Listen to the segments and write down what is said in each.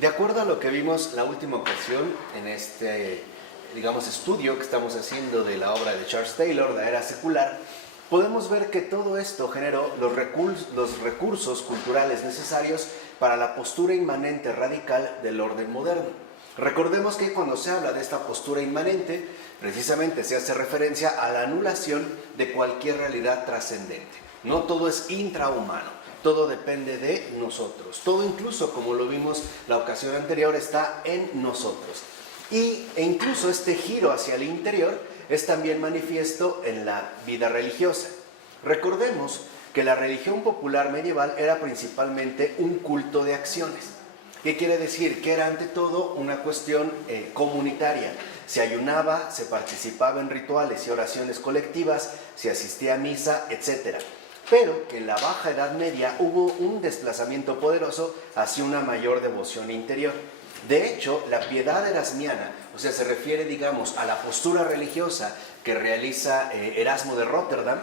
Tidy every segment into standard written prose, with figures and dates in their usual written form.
De acuerdo a lo que vimos la última ocasión en este, digamos, estudio que estamos haciendo de la obra de Charles Taylor, La Era Secular, podemos ver que todo esto generó los recursos culturales necesarios para la postura inmanente radical del orden moderno. Recordemos que cuando se habla de esta postura inmanente, precisamente se hace referencia a la anulación de cualquier realidad trascendente. No todo es intrahumano. Todo depende de nosotros. Todo, incluso como lo vimos la ocasión anterior, está en nosotros. E incluso este giro hacia el interior es también manifiesto en la vida religiosa. Recordemos que la religión popular medieval era principalmente un culto de acciones. ¿Qué quiere decir? Que era ante todo una cuestión comunitaria. Se ayunaba, se participaba en rituales y oraciones colectivas, se asistía a misa, etc. Pero que en la Baja Edad Media hubo un desplazamiento poderoso hacia una mayor devoción interior. De hecho, la piedad erasmiana, o sea, se refiere, digamos, a la postura religiosa que realiza Erasmo de Rotterdam,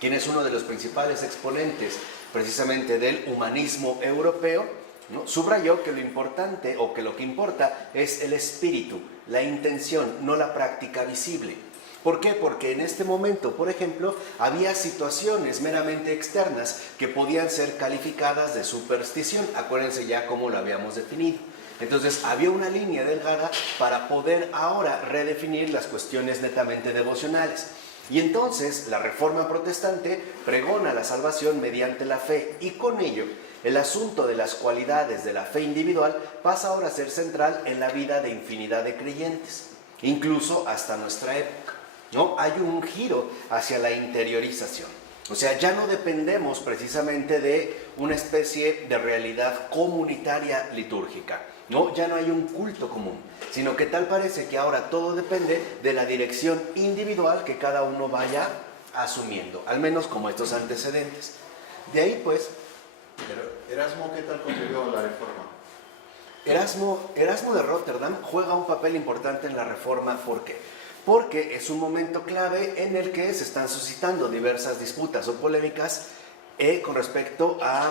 quien es uno de los principales exponentes precisamente del humanismo europeo, ¿no? Subrayó que lo importante o que lo que importa es el espíritu, la intención, no la práctica visible. ¿Por qué? Porque en este momento, por ejemplo, había situaciones meramente externas que podían ser calificadas de superstición. Acuérdense ya cómo lo habíamos definido. Entonces, había una línea delgada para poder ahora redefinir las cuestiones netamente devocionales. Y entonces, la Reforma Protestante pregona la salvación mediante la fe, y con ello, el asunto de las cualidades de la fe individual pasa ahora a ser central en la vida de infinidad de creyentes, incluso hasta nuestra época. ¿No? Hay un giro hacia la interiorización. O sea, ya no dependemos precisamente de una especie de realidad comunitaria litúrgica, ¿no? Ya no hay un culto común, sino que tal parece que ahora todo depende de la dirección individual que cada uno vaya asumiendo, al menos como estos antecedentes. De ahí, pues... Pero Erasmo, ¿qué tal contribuyó a la Reforma? Erasmo de Rotterdam juega un papel importante en la Reforma. ¿Por qué? Porque es un momento clave en el que se están suscitando diversas disputas o polémicas con respecto a,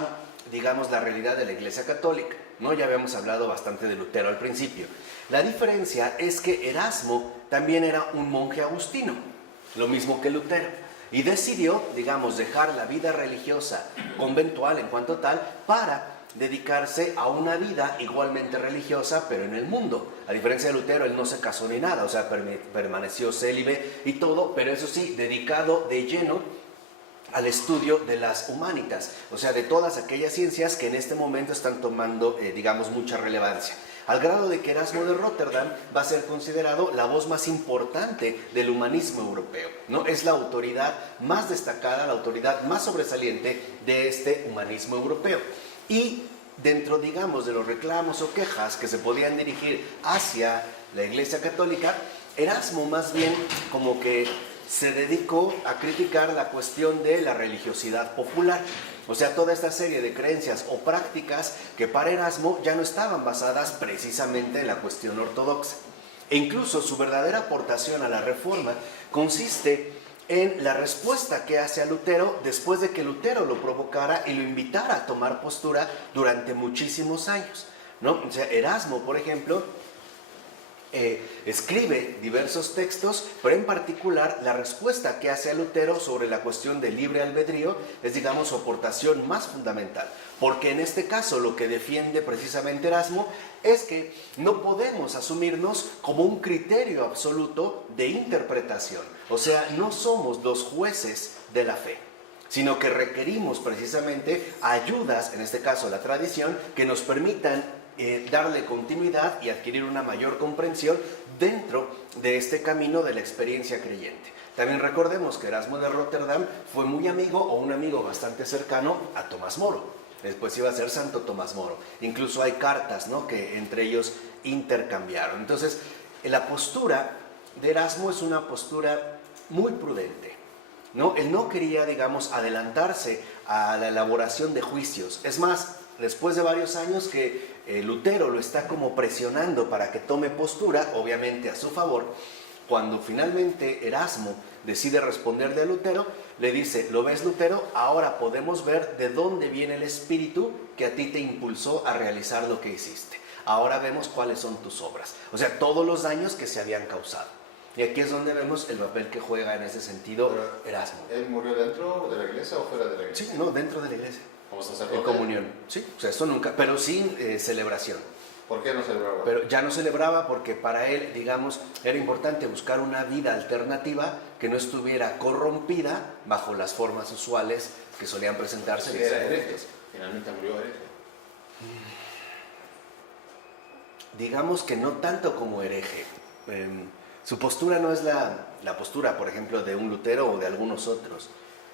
digamos, la realidad de la Iglesia Católica, ¿no? Ya habíamos hablado bastante de Lutero al principio. La diferencia es que Erasmo también era un monje agustino, lo mismo que Lutero, y decidió, digamos, dejar la vida religiosa conventual en cuanto tal para dedicarse a una vida igualmente religiosa, pero en el mundo. A diferencia de Lutero, él no se casó ni nada, o sea, permaneció célibe y todo, pero eso sí, dedicado de lleno al estudio de las humanitas, o sea, de todas aquellas ciencias que en este momento están tomando, digamos, mucha relevancia. Al grado de que Erasmo de Rotterdam va a ser considerado la voz más importante del humanismo europeo, ¿no? Es la autoridad más destacada, la autoridad más sobresaliente de este humanismo europeo. Y dentro, digamos, de los reclamos o quejas que se podían dirigir hacia la Iglesia Católica, Erasmo más bien como que se dedicó a criticar la cuestión de la religiosidad popular. O sea, toda esta serie de creencias o prácticas que para Erasmo ya no estaban basadas precisamente en la cuestión ortodoxa. E incluso su verdadera aportación a la Reforma consiste en la respuesta que hace a Lutero después de que Lutero lo provocara y lo invitara a tomar postura durante muchísimos años, ¿no? O sea, Erasmo, por ejemplo, escribe diversos textos, pero en particular la respuesta que hace a Lutero sobre la cuestión del libre albedrío es, digamos, su aportación más fundamental, porque en este caso lo que defiende precisamente Erasmo es que no podemos asumirnos como un criterio absoluto de interpretación, o sea, no somos los jueces de la fe, sino que requerimos precisamente ayudas, en este caso la tradición, que nos permitan darle continuidad y adquirir una mayor comprensión dentro de este camino de la experiencia creyente. También recordemos que Erasmo de Rotterdam fue muy amigo o un amigo bastante cercano a Tomás Moro. Después iba a ser Santo Tomás Moro. Incluso hay cartas, ¿no?, que entre ellos intercambiaron. Entonces, la postura de Erasmo es una postura muy prudente, ¿no? Él no quería, digamos, adelantarse a la elaboración de juicios. Es más, después de varios años que Lutero lo está como presionando para que tome postura, obviamente a su favor, cuando finalmente Erasmo decide responderle a Lutero, le dice, ¿lo ves, Lutero? Ahora podemos ver de dónde viene el espíritu que a ti te impulsó a realizar lo que hiciste. Ahora vemos cuáles son tus obras. O sea, todos los daños que se habían causado. Y aquí es donde vemos el papel que juega en ese sentido Erasmo. ¿Él murió dentro de la iglesia o fuera de la iglesia? Sí, no, dentro de la iglesia. ¿Como sacerdote? En comunión. Sí, o sea, esto nunca, pero sin celebración. ¿Por qué no celebraba? Pero ya no celebraba porque para él, digamos, era importante buscar una vida alternativa que no estuviera corrompida bajo las formas usuales que solían presentarse en esa hereje. Finalmente murió hereje. Digamos que no tanto como hereje. Su postura no es la postura, por ejemplo, de un Lutero o de algunos otros.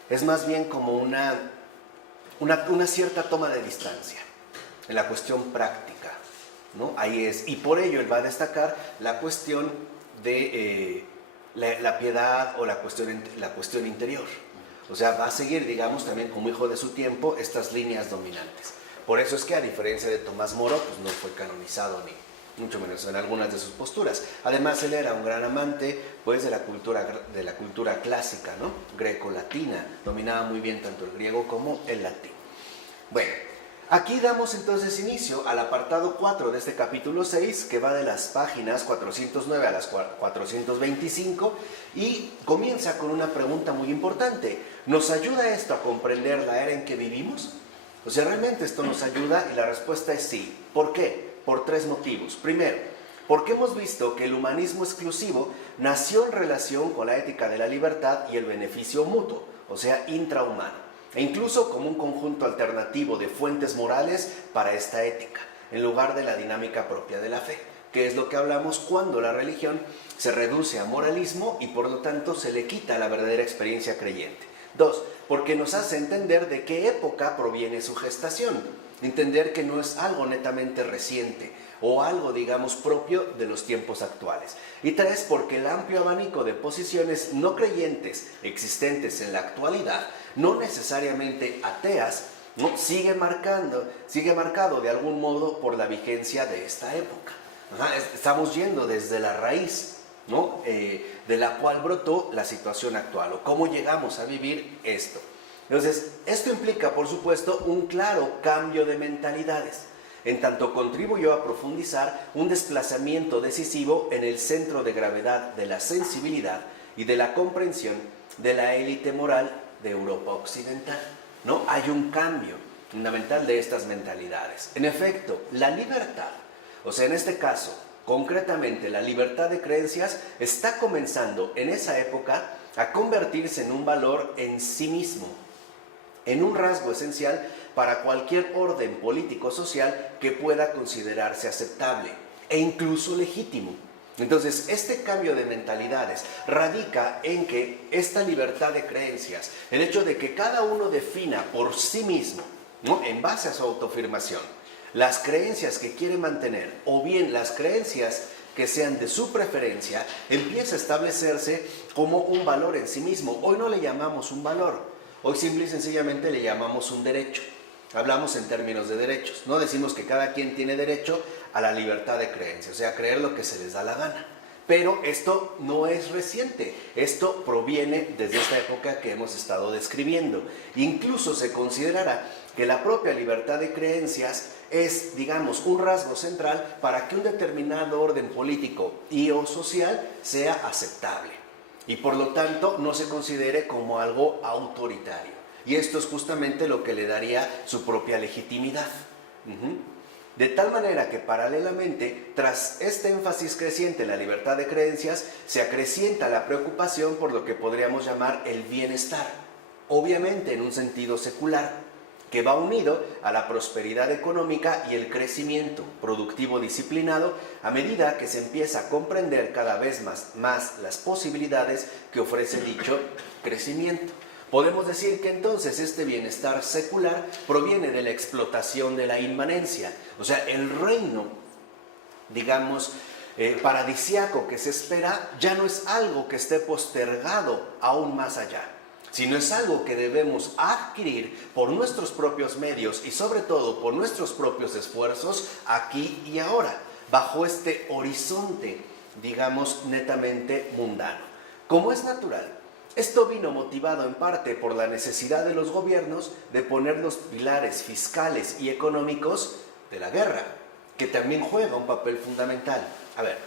Es más bien como una cierta toma de distancia en la cuestión práctica, ¿no? Ahí es. Y por ello él va a destacar la cuestión de la piedad o la cuestión interior. O sea, va a seguir, digamos, también como hijo de su tiempo, estas líneas dominantes. Por eso es que, a diferencia de Tomás Moro, pues no fue canonizado ni mucho menos en algunas de sus posturas. Además, él era un gran amante, pues, de la cultura clásica, ¿no? Greco-latina. Dominaba muy bien tanto el griego como el latín. Bueno, aquí damos entonces inicio al apartado 4 de este capítulo 6, que va de las páginas 409 a las 425, y comienza con una pregunta muy importante. ¿Nos ayuda esto a comprender la era en que vivimos? O sea, ¿realmente esto nos ayuda? Y la respuesta es sí. ¿Por qué? Por 3 motivos. Primero, porque hemos visto que el humanismo exclusivo nació en relación con la ética de la libertad y el beneficio mutuo, o sea, intrahumano, e incluso como un conjunto alternativo de fuentes morales para esta ética, en lugar de la dinámica propia de la fe, que es lo que hablamos cuando la religión se reduce a moralismo y por lo tanto se le quita la verdadera experiencia creyente. 2, porque nos hace entender de qué época proviene su gestación. Entender que no es algo netamente reciente o algo, digamos, propio de los tiempos actuales. Y 3, porque el amplio abanico de posiciones no creyentes existentes en la actualidad, no necesariamente ateas, ¿no? sigue marcado de algún modo por la vigencia de esta época. Estamos yendo desde la raíz, ¿no? De la cual brotó la situación actual, o cómo llegamos a vivir esto. Entonces, esto implica, por supuesto, un claro cambio de mentalidades, en tanto contribuyó a profundizar un desplazamiento decisivo en el centro de gravedad de la sensibilidad y de la comprensión de la élite moral de Europa Occidental, ¿no? Hay un cambio fundamental de estas mentalidades. En efecto, la libertad, o sea, en este caso, concretamente la libertad de creencias, está comenzando en esa época a convertirse en un valor en sí mismo, en un rasgo esencial para cualquier orden político-social que pueda considerarse aceptable e incluso legítimo. Entonces, este cambio de mentalidades radica en que esta libertad de creencias, el hecho de que cada uno defina por sí mismo, ¿no? en base a su autoafirmación, las creencias que quiere mantener o bien las creencias que sean de su preferencia, empieza a establecerse como un valor en sí mismo. Hoy no le llamamos un valor. Hoy simple y sencillamente le llamamos un derecho. Hablamos en términos de derechos. No decimos que cada quien tiene derecho a la libertad de creencia, o sea, creer lo que se les da la gana. Pero esto no es reciente. Esto proviene desde esta época que hemos estado describiendo. Incluso se considerará que la propia libertad de creencias es, digamos, un rasgo central para que un determinado orden político y o social sea aceptable. Y por lo tanto no se considere como algo autoritario. Y esto es justamente lo que le daría su propia legitimidad. De tal manera que paralelamente, tras este énfasis creciente en la libertad de creencias, se acrecienta la preocupación por lo que podríamos llamar el bienestar, obviamente en un sentido secular, que va unido a la prosperidad económica y el crecimiento productivo disciplinado a medida que se empieza a comprender cada vez más las posibilidades que ofrece dicho crecimiento. Podemos decir que entonces este bienestar secular proviene de la explotación de la inmanencia, o sea, el reino, digamos, paradisiaco que se espera ya no es algo que esté postergado aún más allá, sino es algo que debemos adquirir por nuestros propios medios y sobre todo por nuestros propios esfuerzos aquí y ahora, bajo este horizonte, digamos, netamente mundano. Como es natural, Esto vino motivado en parte por la necesidad de los gobiernos de poner los pilares fiscales y económicos de la guerra, que también juega un papel fundamental. A ver,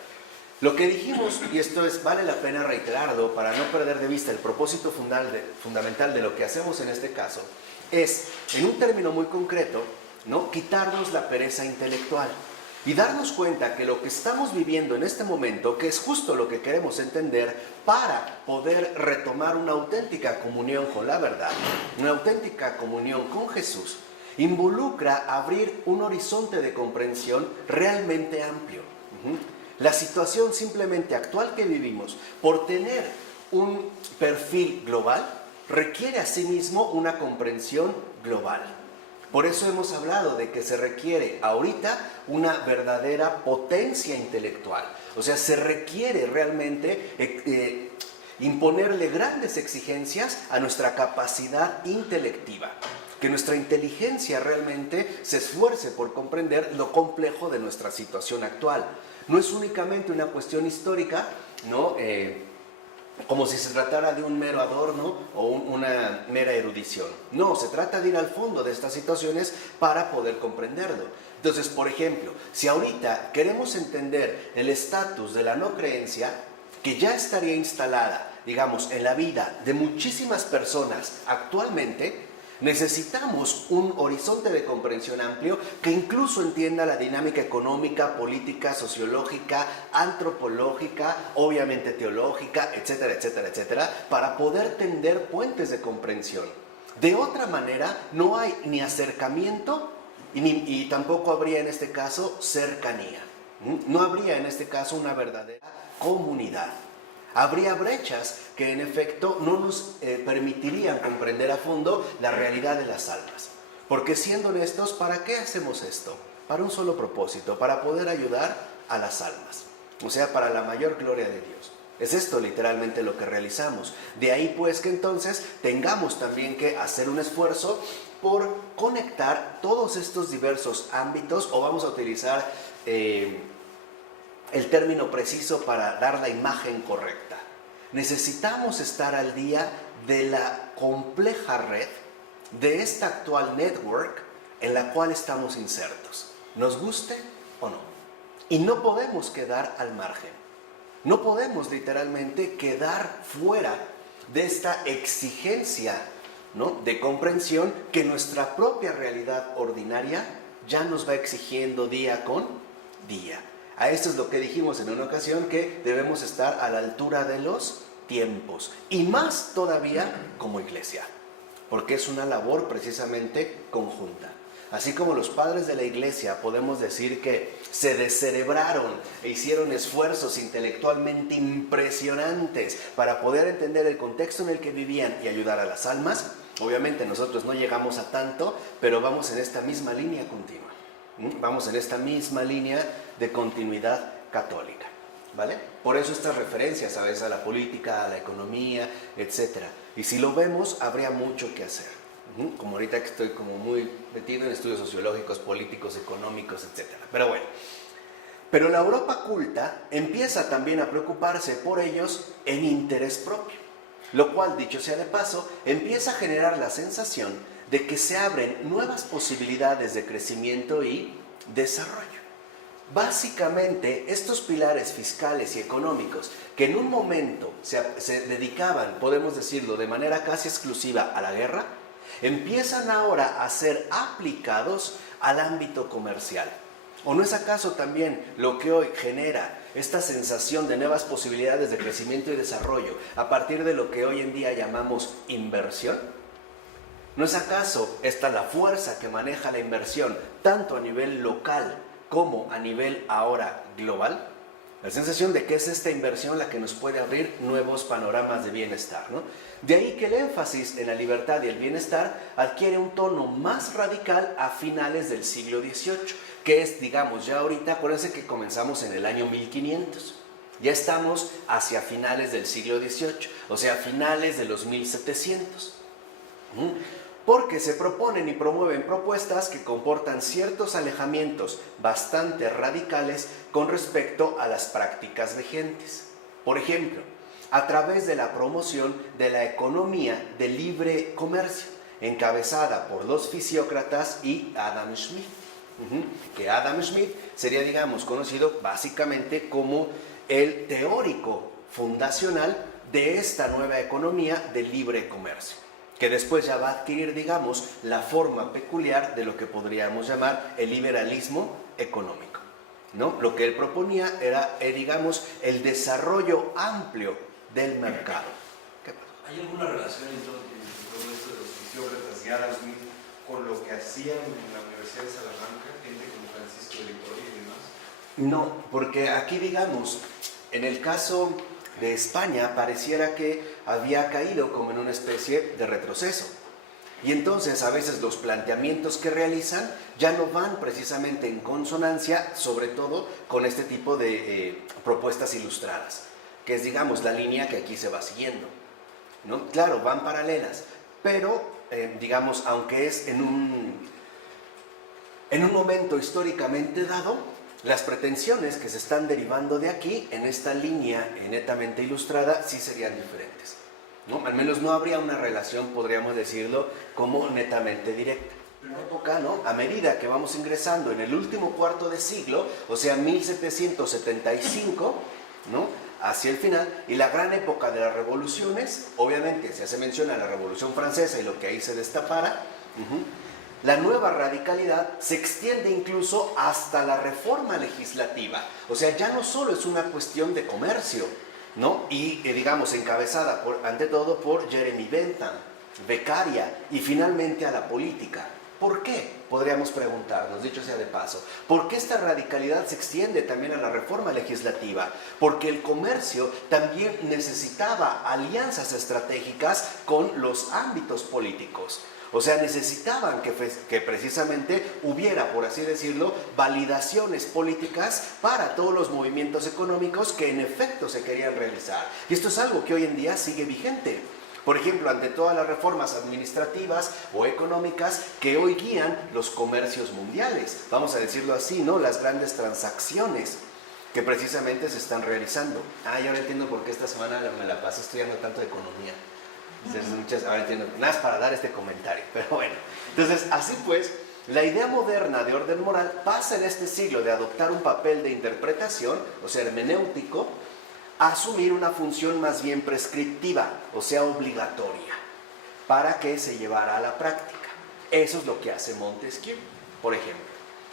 lo que dijimos, y esto vale la pena reiterarlo para no perder de vista el propósito fundamental de lo que hacemos en este caso, es, en un término muy concreto, ¿no?, quitarnos la pereza intelectual y darnos cuenta que lo que estamos viviendo en este momento, que es justo lo que queremos entender para poder retomar una auténtica comunión con la verdad, una auténtica comunión con Jesús, involucra abrir un horizonte de comprensión realmente amplio. La situación simplemente actual que vivimos, por tener un perfil global, requiere asimismo una comprensión global. Por eso hemos hablado de que se requiere ahorita una verdadera potencia intelectual. O sea, se requiere realmente imponerle grandes exigencias a nuestra capacidad intelectiva. Que nuestra inteligencia realmente se esfuerce por comprender lo complejo de nuestra situación actual. No es únicamente una cuestión histórica, ¿no?, como si se tratara de un mero adorno o una mera erudición. No, se trata de ir al fondo de estas situaciones para poder comprenderlo. Entonces, por ejemplo, si ahorita queremos entender el estatus de la no creencia, que ya estaría instalada, digamos, en la vida de muchísimas personas actualmente, necesitamos un horizonte de comprensión amplio que incluso entienda la dinámica económica, política, sociológica, antropológica, obviamente teológica, etcétera, etcétera, etcétera, para poder tender puentes de comprensión. De otra manera, no hay ni acercamiento y tampoco habría en este caso cercanía. No habría en este caso una verdadera comunidad. Habría brechas que en efecto no nos permitirían comprender a fondo la realidad de las almas. Porque siendo honestos, ¿para qué hacemos esto? Para un solo propósito, para poder ayudar a las almas. O sea, para la mayor gloria de Dios. Es esto literalmente lo que realizamos. De ahí pues que entonces tengamos también que hacer un esfuerzo por conectar todos estos diversos ámbitos, o vamos a utilizar el término preciso para dar la imagen correcta. Necesitamos estar al día de la compleja red, de esta actual network en la cual estamos insertos, nos guste o no. Y no podemos quedar al margen. No podemos literalmente quedar fuera de esta exigencia, ¿no?, de comprensión que nuestra propia realidad ordinaria ya nos va exigiendo día con día. A esto es lo que dijimos en una ocasión, que debemos estar a la altura de los tiempos, y más todavía como iglesia, porque es una labor precisamente conjunta. Así como los padres de la iglesia podemos decir que se descerebraron e hicieron esfuerzos intelectualmente impresionantes para poder entender el contexto en el que vivían y ayudar a las almas, obviamente nosotros no llegamos a tanto, pero vamos en esta misma línea continua. Vamos en esta misma línea de continuidad católica, ¿vale? Por eso estas referencias a veces a la política, a la economía, etc. Y si lo vemos, habría mucho que hacer. Como ahorita que estoy como muy metido en estudios sociológicos, políticos, económicos, etc. Pero bueno, pero la Europa culta empieza también a preocuparse por ellos en interés propio, lo cual, dicho sea de paso, empieza a generar la sensación de que se abren nuevas posibilidades de crecimiento y desarrollo. Básicamente, estos pilares fiscales y económicos que en un momento se dedicaban, podemos decirlo, de manera casi exclusiva a la guerra, empiezan ahora a ser aplicados al ámbito comercial. ¿O no es acaso también lo que hoy genera esta sensación de nuevas posibilidades de crecimiento y desarrollo a partir de lo que hoy en día llamamos inversión? ¿No es acaso esta la fuerza que maneja la inversión tanto a nivel local como a nivel ahora global? La sensación de que es esta inversión la que nos puede abrir nuevos panoramas de bienestar, ¿no? De ahí que el énfasis en la libertad y el bienestar adquiere un tono más radical a finales del siglo XVIII, que es, digamos, ya ahorita, acuérdense que comenzamos en el año 1500. Ya estamos hacia finales del siglo XVIII, o sea, finales de los 1700. Porque se proponen y promueven propuestas que comportan ciertos alejamientos bastante radicales con respecto a las prácticas vigentes. Por ejemplo, a través de la promoción de la economía de libre comercio, encabezada por los fisiócratas y Adam Smith. Que Adam Smith sería, digamos, conocido básicamente como el teórico fundacional de esta nueva economía de libre comercio, que después ya va a adquirir, digamos, la forma peculiar de lo que podríamos llamar el liberalismo económico, ¿no? Lo que él proponía era, digamos, el desarrollo amplio del mercado. ¿Hay alguna relación entre todo esto de los fisiócratas y Adam Smith con lo que hacían en la Universidad de Salamanca, gente como Francisco de Vitoria y demás? No, porque aquí, digamos, en el caso de España pareciera que había caído como en una especie de retroceso. Y entonces a veces los planteamientos que realizan ya no van precisamente en consonancia, sobre todo con este tipo de propuestas ilustradas, que es, digamos, la línea que aquí se va siguiendo, ¿no? Claro, van paralelas, pero, digamos, aunque es en un momento históricamente dado, las pretensiones que se están derivando de aquí, en esta línea netamente ilustrada, sí serían diferentes, ¿no? Al menos no habría una relación, podríamos decirlo, como netamente directa. Pero época, ¿no? A medida que vamos ingresando en el último cuarto de siglo, o sea, 1775, ¿no?, hacia el final, y la gran época de las revoluciones, obviamente se hace mención a la Revolución Francesa y lo que ahí se destapara, la nueva radicalidad se extiende incluso hasta la reforma legislativa. O sea, ya no solo es una cuestión de comercio, ¿no? Y, digamos, encabezada ante todo por Jeremy Bentham, Beccaria y finalmente a la política. ¿Por qué? Podríamos preguntarnos, dicho sea de paso. ¿Por qué esta radicalidad se extiende también a la reforma legislativa? Porque el comercio también necesitaba alianzas estratégicas con los ámbitos políticos. O sea, necesitaban que precisamente hubiera, por así decirlo, validaciones políticas para todos los movimientos económicos que en efecto se querían realizar. Y esto es algo que hoy en día sigue vigente. Por ejemplo, ante todas las reformas administrativas o económicas que hoy guían los comercios mundiales, vamos a decirlo así, ¿no? Las grandes transacciones que precisamente se están realizando. Y ahora entiendo por qué esta semana me la pasé estudiando tanto de economía. Entonces, ahora entiendo, nada más para dar este comentario, pero bueno. Entonces, así pues, la idea moderna de orden moral pasa en este siglo de adoptar un papel de interpretación, o sea, hermenéutico, a asumir una función más bien prescriptiva, o sea, obligatoria, para que se llevara a la práctica. Eso es lo que hace Montesquieu, por ejemplo,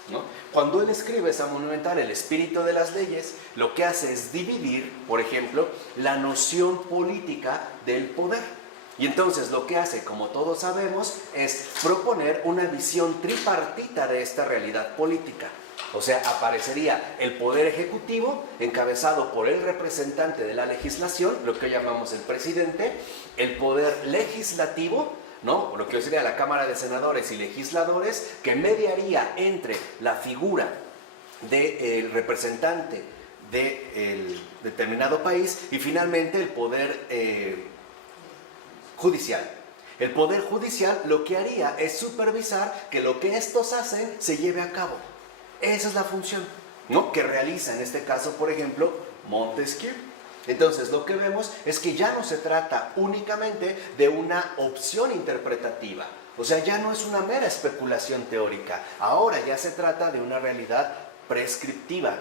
¿no? Cuando él escribe esa monumental, El espíritu de las leyes, lo que hace es dividir, por ejemplo, la noción política del poder. Y entonces lo que hace, como todos sabemos, es proponer una visión tripartita de esta realidad política. O sea, aparecería el poder ejecutivo, encabezado por el representante de la legislación, lo que llamamos el presidente, el poder legislativo, ¿no?, lo que sería la Cámara de Senadores y Legisladores, que mediaría entre la figura del representante del determinado país y finalmente el poder judicial. El poder judicial lo que haría es supervisar que lo que estos hacen se lleve a cabo. Esa es la función, ¿no?, que realiza en este caso, por ejemplo, Montesquieu. Entonces lo que vemos es que ya no se trata únicamente de una opción interpretativa, o sea, ya no es una mera especulación teórica, ahora ya se trata de una realidad prescriptiva.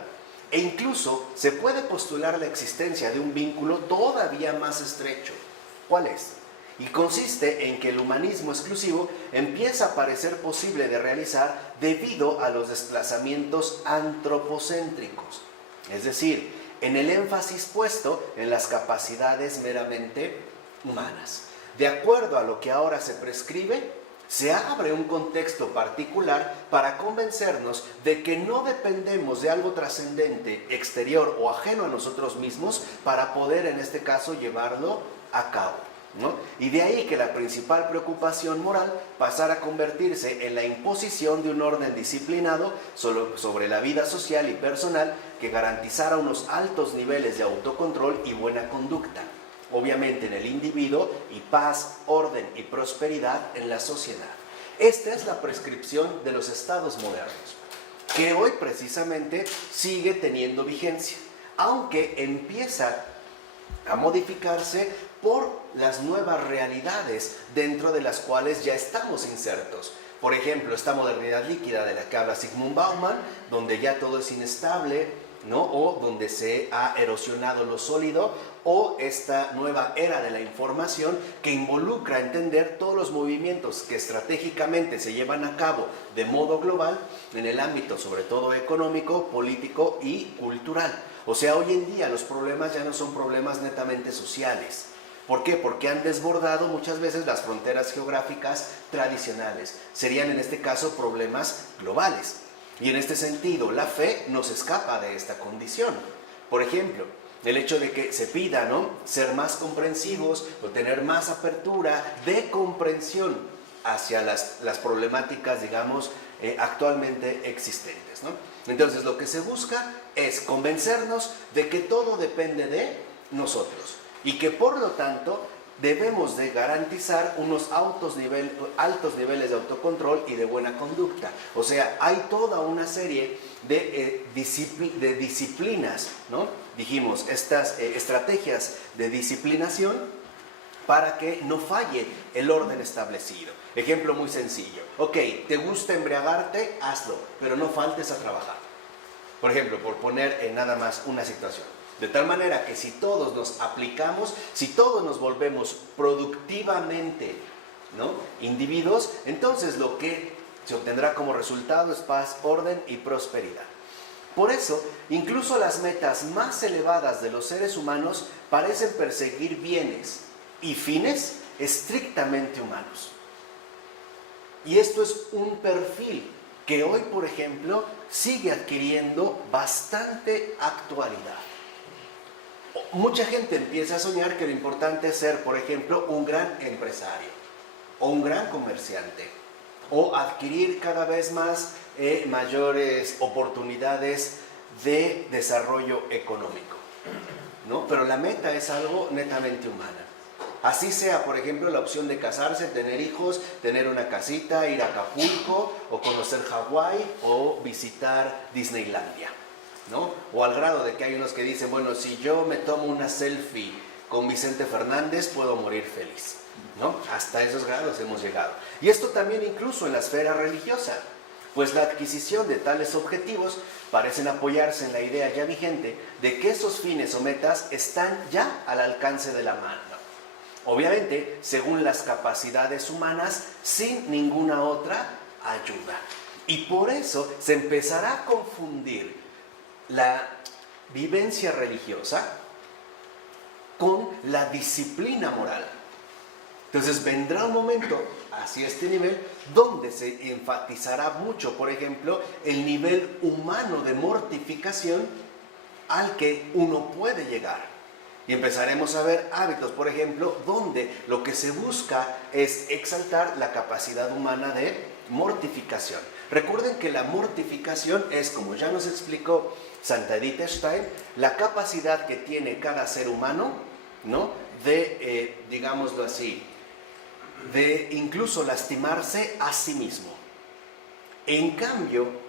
E incluso se puede postular la existencia de un vínculo todavía más estrecho. ¿Cuál es? Y consiste en que el humanismo exclusivo empieza a parecer posible de realizar debido a los desplazamientos antropocéntricos, es decir, en el énfasis puesto en las capacidades meramente humanas. De acuerdo a lo que ahora se prescribe, se abre un contexto particular para convencernos de que no dependemos de algo trascendente, exterior o ajeno a nosotros mismos para poder, en este caso, llevarlo a cabo, ¿no? Y de ahí que la principal preocupación moral pasara a convertirse en la imposición de un orden disciplinado sobre la vida social y personal que garantizara unos altos niveles de autocontrol y buena conducta, obviamente en el individuo, y paz, orden y prosperidad en la sociedad. Esta es la prescripción de los estados modernos, que hoy precisamente sigue teniendo vigencia, aunque empieza a modificarse por las nuevas realidades dentro de las cuales ya estamos insertos. Por ejemplo, esta modernidad líquida de la que habla Zygmunt Bauman, donde ya todo es inestable, ¿no? O donde se ha erosionado lo sólido, o esta nueva era de la información que involucra entender todos los movimientos que estratégicamente se llevan a cabo de modo global en el ámbito sobre todo económico, político y cultural. O sea, hoy en día los problemas ya no son problemas netamente sociales. ¿Por qué? Porque han desbordado muchas veces las fronteras geográficas tradicionales. Serían en este caso problemas globales. Y en este sentido, la fe nos escapa de esta condición. Por ejemplo, el hecho de que se pida, ¿no?, ser más comprensivos o tener más apertura de comprensión hacia las problemáticas, digamos, actualmente existentes, ¿no? Entonces, lo que se busca es convencernos de que todo depende de nosotros y que, por lo tanto, debemos de garantizar unos altos niveles de autocontrol y de buena conducta. O sea, hay toda una serie de disciplinas, ¿no? Dijimos, estas estrategias de disciplinación para que no falle el orden establecido. Ejemplo muy sencillo. Ok, ¿te gusta embriagarte? Hazlo, pero no faltes a trabajar. Por ejemplo, por poner nada más una situación. De tal manera que si todos nos aplicamos, si todos nos volvemos productivamente, ¿no?, individuos, entonces lo que se obtendrá como resultado es paz, orden y prosperidad. Por eso, incluso las metas más elevadas de los seres humanos parecen perseguir bienes y fines estrictamente humanos. Y esto es un perfil que hoy, por ejemplo, sigue adquiriendo bastante actualidad. Mucha gente empieza a soñar que lo importante es ser, por ejemplo, un gran empresario o un gran comerciante o adquirir cada vez más mayores oportunidades de desarrollo económico, ¿no? Pero la meta es algo netamente humana. Así sea, por ejemplo, la opción de casarse, tener hijos, tener una casita, ir a Acapulco o conocer Hawái o visitar Disneylandia, ¿no? O al grado de que hay unos que dicen, bueno, si yo me tomo una selfie con Vicente Fernández, puedo morir feliz, ¿no? Hasta esos grados hemos llegado. Y esto también incluso en la esfera religiosa, pues la adquisición de tales objetivos parecen apoyarse en la idea ya vigente de que esos fines o metas están ya al alcance de la mano. Obviamente, según las capacidades humanas, sin ninguna otra ayuda. Y por eso se empezará a confundir la vivencia religiosa con la disciplina moral. Entonces vendrá un momento hacia este nivel donde se enfatizará mucho, por ejemplo, el nivel humano de mortificación al que uno puede llegar. Y empezaremos a ver hábitos, por ejemplo, donde lo que se busca es exaltar la capacidad humana de mortificación. Recuerden que la mortificación es, como ya nos explicó Santa Edith Stein, la capacidad que tiene cada ser humano, ¿no?, de, digámoslo así, de incluso lastimarse a sí mismo. En cambio,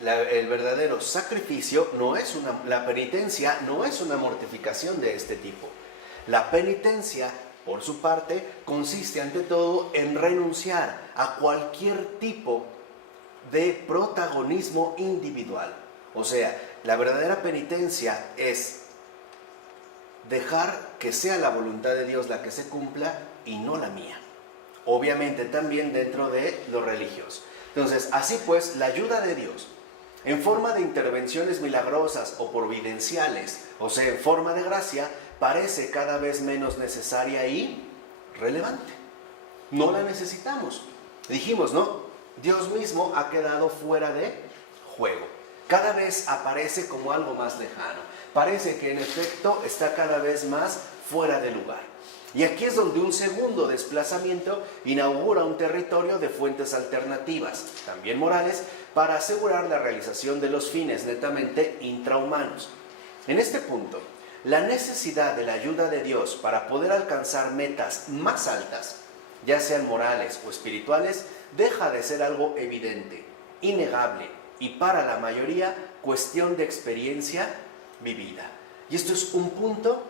el verdadero sacrificio no es la penitencia no es una mortificación de este tipo. La penitencia, por su parte, consiste ante todo en renunciar a cualquier tipo de protagonismo individual. O sea, la verdadera penitencia es dejar que sea la voluntad de Dios la que se cumpla y no la mía. Obviamente también dentro de lo religioso. Entonces, así pues, la ayuda de Dios en forma de intervenciones milagrosas o providenciales, o sea, en forma de gracia, parece cada vez menos necesaria y relevante. No la necesitamos. Dijimos, ¿no? Dios mismo ha quedado fuera de juego. Cada vez aparece como algo más lejano. Parece que en efecto está cada vez más fuera de lugar. Y aquí es donde un segundo desplazamiento inaugura un territorio de fuentes alternativas, también morales, para asegurar la realización de los fines netamente intrahumanos. En este punto, la necesidad de la ayuda de Dios para poder alcanzar metas más altas, ya sean morales o espirituales, deja de ser algo evidente, innegable y para la mayoría cuestión de experiencia vivida. Y esto es un punto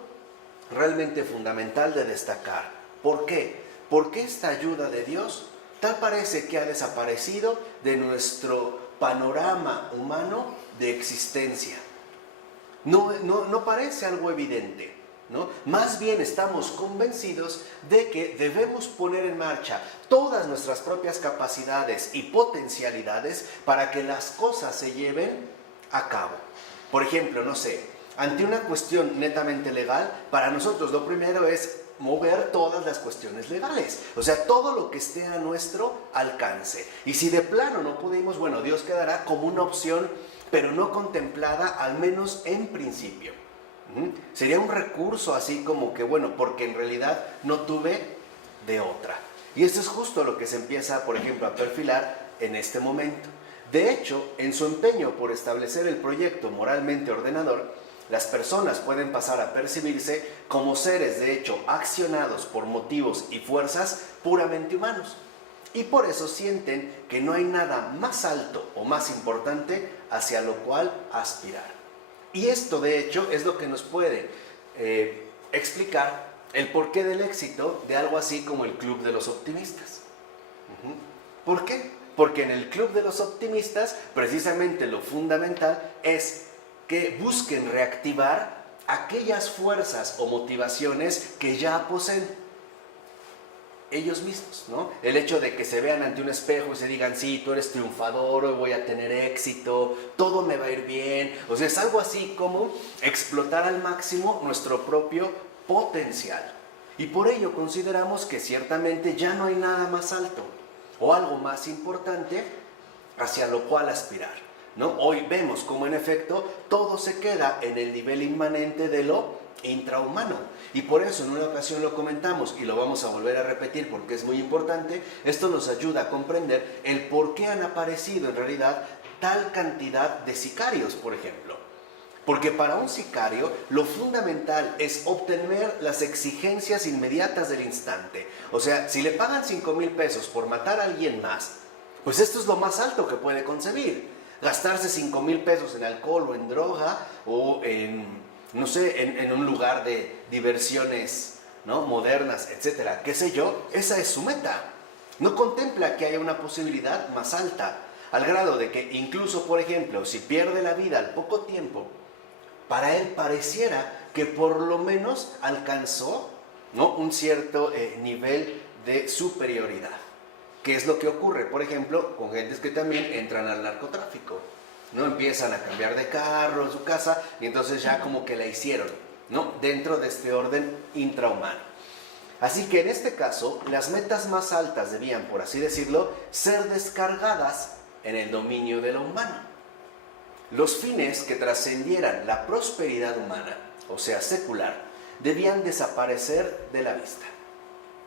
realmente fundamental de destacar. ¿Por qué? Porque esta ayuda de Dios tal parece que ha desaparecido de nuestro panorama humano de existencia. No parece algo evidente, ¿no? Más bien estamos convencidos de que debemos poner en marcha todas nuestras propias capacidades y potencialidades para que las cosas se lleven a cabo. Por ejemplo, no sé, ante una cuestión netamente legal, para nosotros lo primero es mover todas las cuestiones legales, o sea, todo lo que esté a nuestro alcance. Y si de plano no pudimos, bueno, Dios quedará como una opción, pero no contemplada, al menos en principio. Sería un recurso así como que, bueno, porque en realidad no tuve de otra. Y esto es justo lo que se empieza, por ejemplo, a perfilar en este momento. De hecho, en su empeño por establecer el proyecto moralmente ordenador, las personas pueden pasar a percibirse como seres de hecho accionados por motivos y fuerzas puramente humanos. Y por eso sienten que no hay nada más alto o más importante hacia lo cual aspirar. Y esto de hecho es lo que nos puede explicar el porqué del éxito de algo así como el Club de los Optimistas. ¿Por qué? Porque en el Club de los Optimistas precisamente lo fundamental es que busquen reactivar aquellas fuerzas o motivaciones que ya poseen ellos mismos, ¿no? El hecho de que se vean ante un espejo y se digan, sí, tú eres triunfador, hoy voy a tener éxito, todo me va a ir bien. O sea, es algo así como explotar al máximo nuestro propio potencial. Y por ello consideramos que ciertamente ya no hay nada más alto o algo más importante hacia lo cual aspirar, ¿no? Hoy vemos cómo en efecto todo se queda en el nivel inmanente de lo intrahumano. Y por eso en una ocasión lo comentamos y lo vamos a volver a repetir porque es muy importante. Esto nos ayuda a comprender el por qué han aparecido en realidad tal cantidad de sicarios, por ejemplo. Porque para un sicario lo fundamental es obtener las exigencias inmediatas del instante. O sea, si le pagan 5,000 pesos por matar a alguien más, pues esto es lo más alto que puede concebir. Gastarse 5,000 pesos en alcohol o en droga o en, no sé, en un lugar de diversiones, ¿no?, modernas, etcétera, qué sé yo, esa es su meta. No contempla que haya una posibilidad más alta, al grado de que incluso, por ejemplo, si pierde la vida al poco tiempo, para él pareciera que por lo menos alcanzó, ¿no?, un cierto nivel de superioridad. ¿Qué es lo que ocurre, por ejemplo, con gentes que también entran al narcotráfico? ¿No? Empiezan a cambiar de carro en su casa y entonces ya como que la hicieron, ¿no?, dentro de este orden intrahumano. Así que en este caso, las metas más altas debían, por así decirlo, ser descargadas en el dominio de lo humano. Los fines que trascendieran la prosperidad humana, o sea, secular, debían desaparecer de la vista.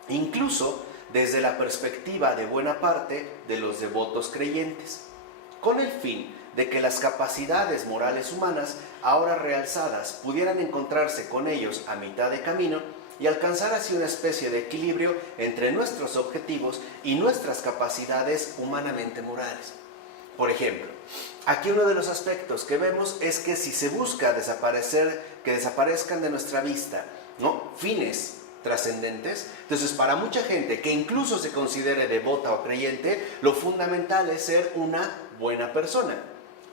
Incluso desde la perspectiva de buena parte de los devotos creyentes, con el fin de que las capacidades morales humanas, ahora realzadas, pudieran encontrarse con ellos a mitad de camino y alcanzar así una especie de equilibrio entre nuestros objetivos y nuestras capacidades humanamente morales. Por ejemplo, aquí uno de los aspectos que vemos es que si se busca que desaparezcan de nuestra vista, ¿no?, fines trascendentes, entonces para mucha gente que incluso se considere devota o creyente, lo fundamental es ser una buena persona.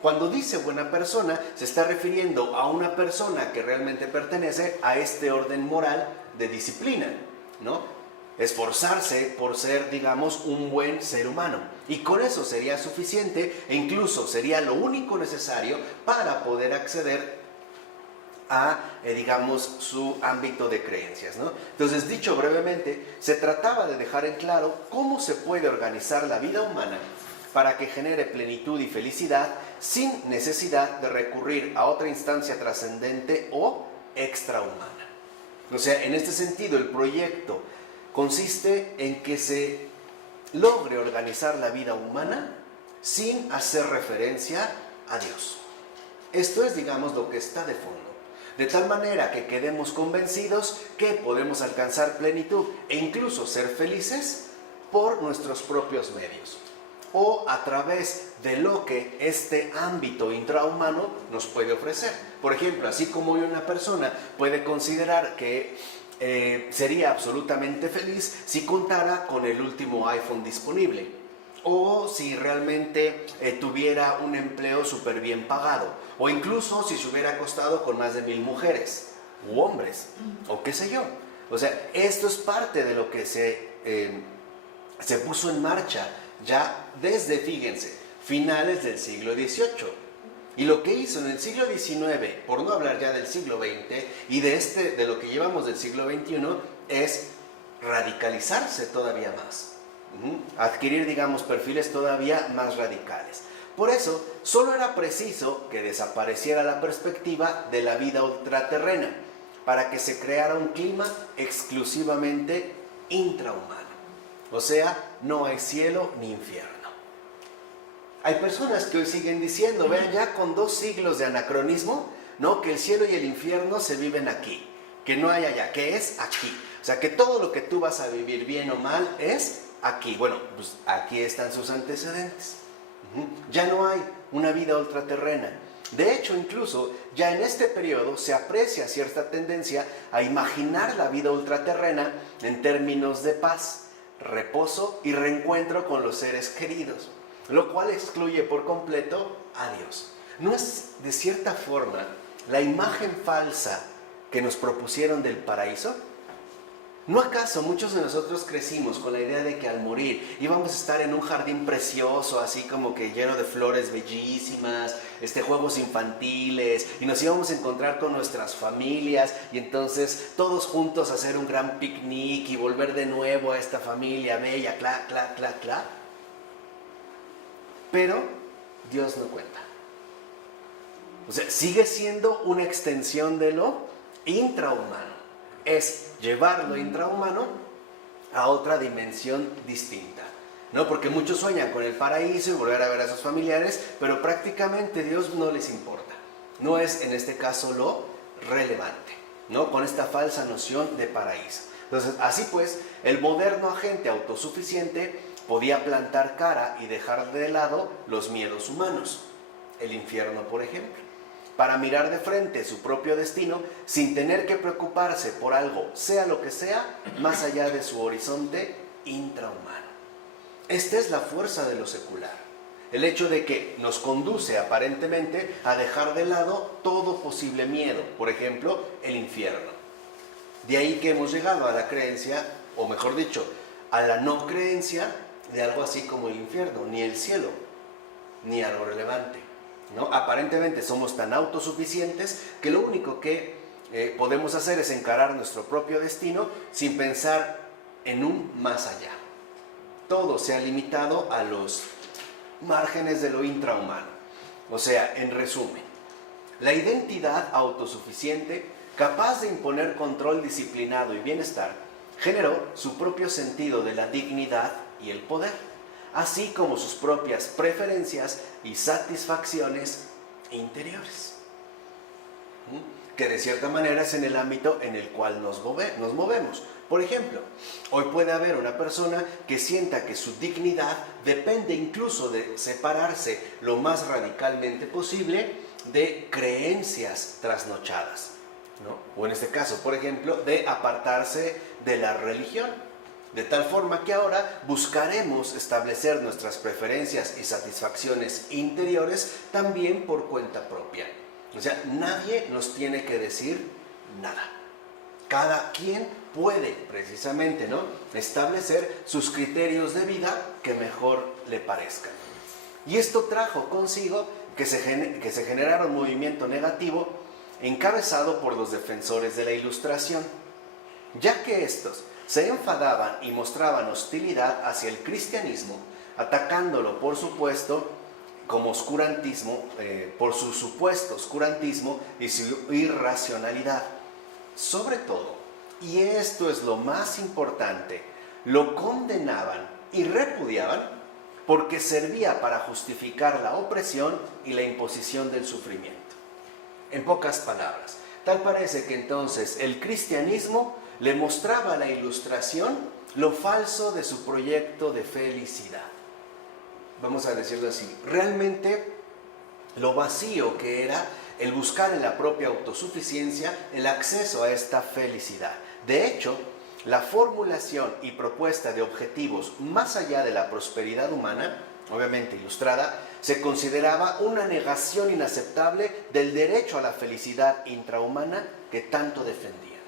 Cuando dice buena persona, se está refiriendo a una persona que realmente pertenece a este orden moral de disciplina, ¿no? Esforzarse por ser, digamos, un buen ser humano. Y con eso sería suficiente e incluso sería lo único necesario para poder acceder a, digamos, su ámbito de creencias, ¿no? Entonces, dicho brevemente, se trataba de dejar en claro cómo se puede organizar la vida humana para que genere plenitud y felicidad sin necesidad de recurrir a otra instancia trascendente o extrahumana. O sea, en este sentido, el proyecto consiste en que se logre organizar la vida humana sin hacer referencia a Dios. Esto es, digamos, lo que está de fondo. De tal manera que quedemos convencidos que podemos alcanzar plenitud e incluso ser felices por nuestros propios medios. o a través de lo que este ámbito intrahumano nos puede ofrecer. Por ejemplo, así como una persona puede considerar que sería absolutamente feliz si contara con el último iPhone disponible, o si realmente tuviera un empleo súper bien pagado, o incluso si se hubiera acostado con más de 1000 mujeres u hombres, o qué sé yo. O sea, esto es parte de lo que se puso en marcha ya desde, fíjense, finales del siglo XVIII. Y lo que hizo en el siglo XIX, por no hablar ya del siglo XX, y de lo que llevamos del siglo XXI, es radicalizarse todavía más. Adquirir, digamos, perfiles todavía más radicales. Por eso, solo era preciso que desapareciera la perspectiva de la vida ultraterrena, para que se creara un clima exclusivamente intrahumano. O sea, no hay cielo ni infierno. Hay personas que hoy siguen diciendo, vean, ya con 2 siglos de anacronismo, ¿no?, que el cielo y el infierno se viven aquí, que no hay allá, que es aquí. O sea, que todo lo que tú vas a vivir bien o mal es aquí. Bueno, pues aquí están sus antecedentes. Ya no hay una vida ultraterrena. De hecho, incluso ya en este periodo se aprecia cierta tendencia a imaginar la vida ultraterrena en términos de paz, reposo y reencuentro con los seres queridos, lo cual excluye por completo a Dios. ¿No es, de cierta forma, la imagen falsa que nos propusieron del paraíso? ¿No acaso muchos de nosotros crecimos con la idea de que al morir íbamos a estar en un jardín precioso, así como que lleno de flores bellísimas, juegos infantiles, y nos íbamos a encontrar con nuestras familias, y entonces todos juntos hacer un gran picnic y volver de nuevo a esta familia bella, cla, cla, cla, cla? Pero Dios no cuenta. O sea, sigue siendo una extensión de lo intrahumano. Es llevar lo intrahumano a otra dimensión distinta, ¿no? Porque muchos sueñan con el paraíso y volver a ver a sus familiares, pero prácticamente Dios no les importa. No es en este caso lo relevante, ¿no?, con esta falsa noción de paraíso. Entonces, así pues, el moderno agente autosuficiente podía plantar cara y dejar de lado los miedos humanos, el infierno, por ejemplo, para mirar de frente su propio destino sin tener que preocuparse por algo, sea lo que sea, más allá de su horizonte intrahumano. Esta es la fuerza de lo secular, el hecho de que nos conduce aparentemente a dejar de lado todo posible miedo, por ejemplo, el infierno. De ahí que hemos llegado a la creencia, o mejor dicho, a la no creencia de algo así como el infierno, ni el cielo, ni algo relevante, ¿no? Aparentemente somos tan autosuficientes que lo único que podemos hacer es encarar nuestro propio destino sin pensar en un más allá. Todo se ha limitado a los márgenes de lo intrahumano. O sea, en resumen, la identidad autosuficiente, capaz de imponer control disciplinado y bienestar, generó su propio sentido de la dignidad y el poder, así como sus propias preferencias y satisfacciones interiores, que de cierta manera es en el ámbito en el cual nos movemos. Por ejemplo, hoy puede haber una persona que sienta que su dignidad depende incluso de separarse lo más radicalmente posible de creencias trasnochadas, ¿no? O en este caso, por ejemplo, de apartarse de la religión. De tal forma que ahora buscaremos establecer nuestras preferencias y satisfacciones interiores también por cuenta propia. O sea, nadie nos tiene que decir nada. Cada quien puede precisamente, ¿no?, establecer sus criterios de vida que mejor le parezcan. Y esto trajo consigo que se generara un movimiento negativo encabezado por los defensores de la Ilustración, ya que estos se enfadaban y mostraban hostilidad hacia el cristianismo, atacándolo, por supuesto, como oscurantismo, por su supuesto oscurantismo y su irracionalidad. Sobre todo, y esto es lo más importante, lo condenaban y repudiaban porque servía para justificar la opresión y la imposición del sufrimiento. En pocas palabras, tal parece que entonces el cristianismo le mostraba a la Ilustración lo falso de su proyecto de felicidad. vamos a decirlo así, realmente lo vacío que era el buscar en la propia autosuficiencia el acceso a esta felicidad. De hecho, la formulación y propuesta de objetivos más allá de la prosperidad humana, obviamente ilustrada, se consideraba una negación inaceptable del derecho a la felicidad intrahumana que tanto defendían.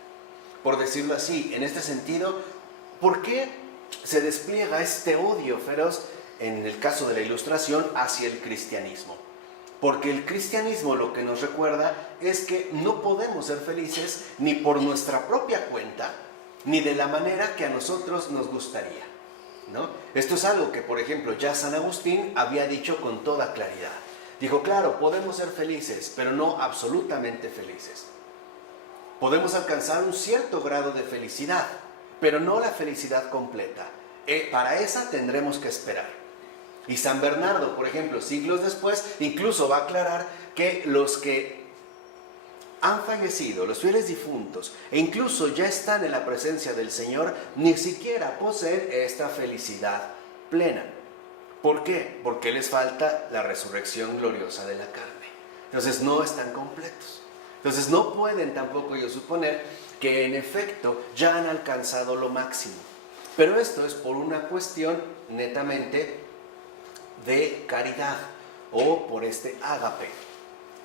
Por decirlo así, en este sentido, ¿por qué se despliega este odio feroz, en el caso de la Ilustración, hacia el cristianismo? Porque el cristianismo lo que nos recuerda es que no podemos ser felices ni por nuestra propia cuenta, ni de la manera que a nosotros nos gustaría, ¿no? Esto es algo que, por ejemplo, ya San Agustín había dicho con toda claridad. Dijo, claro, podemos ser felices, pero no absolutamente felices. Podemos alcanzar un cierto grado de felicidad, pero no la felicidad completa. Para esa tendremos que esperar. Y San Bernardo, por ejemplo, siglos después, incluso va a aclarar que los que han fallecido, los fieles difuntos, e incluso ya están en la presencia del Señor, ni siquiera poseen esta felicidad plena. ¿Por qué? Porque les falta la resurrección gloriosa de la carne. Entonces no están completos. Entonces no pueden tampoco ellos suponer que en efecto ya han alcanzado lo máximo. Pero esto es por una cuestión netamente de caridad o por este ágape.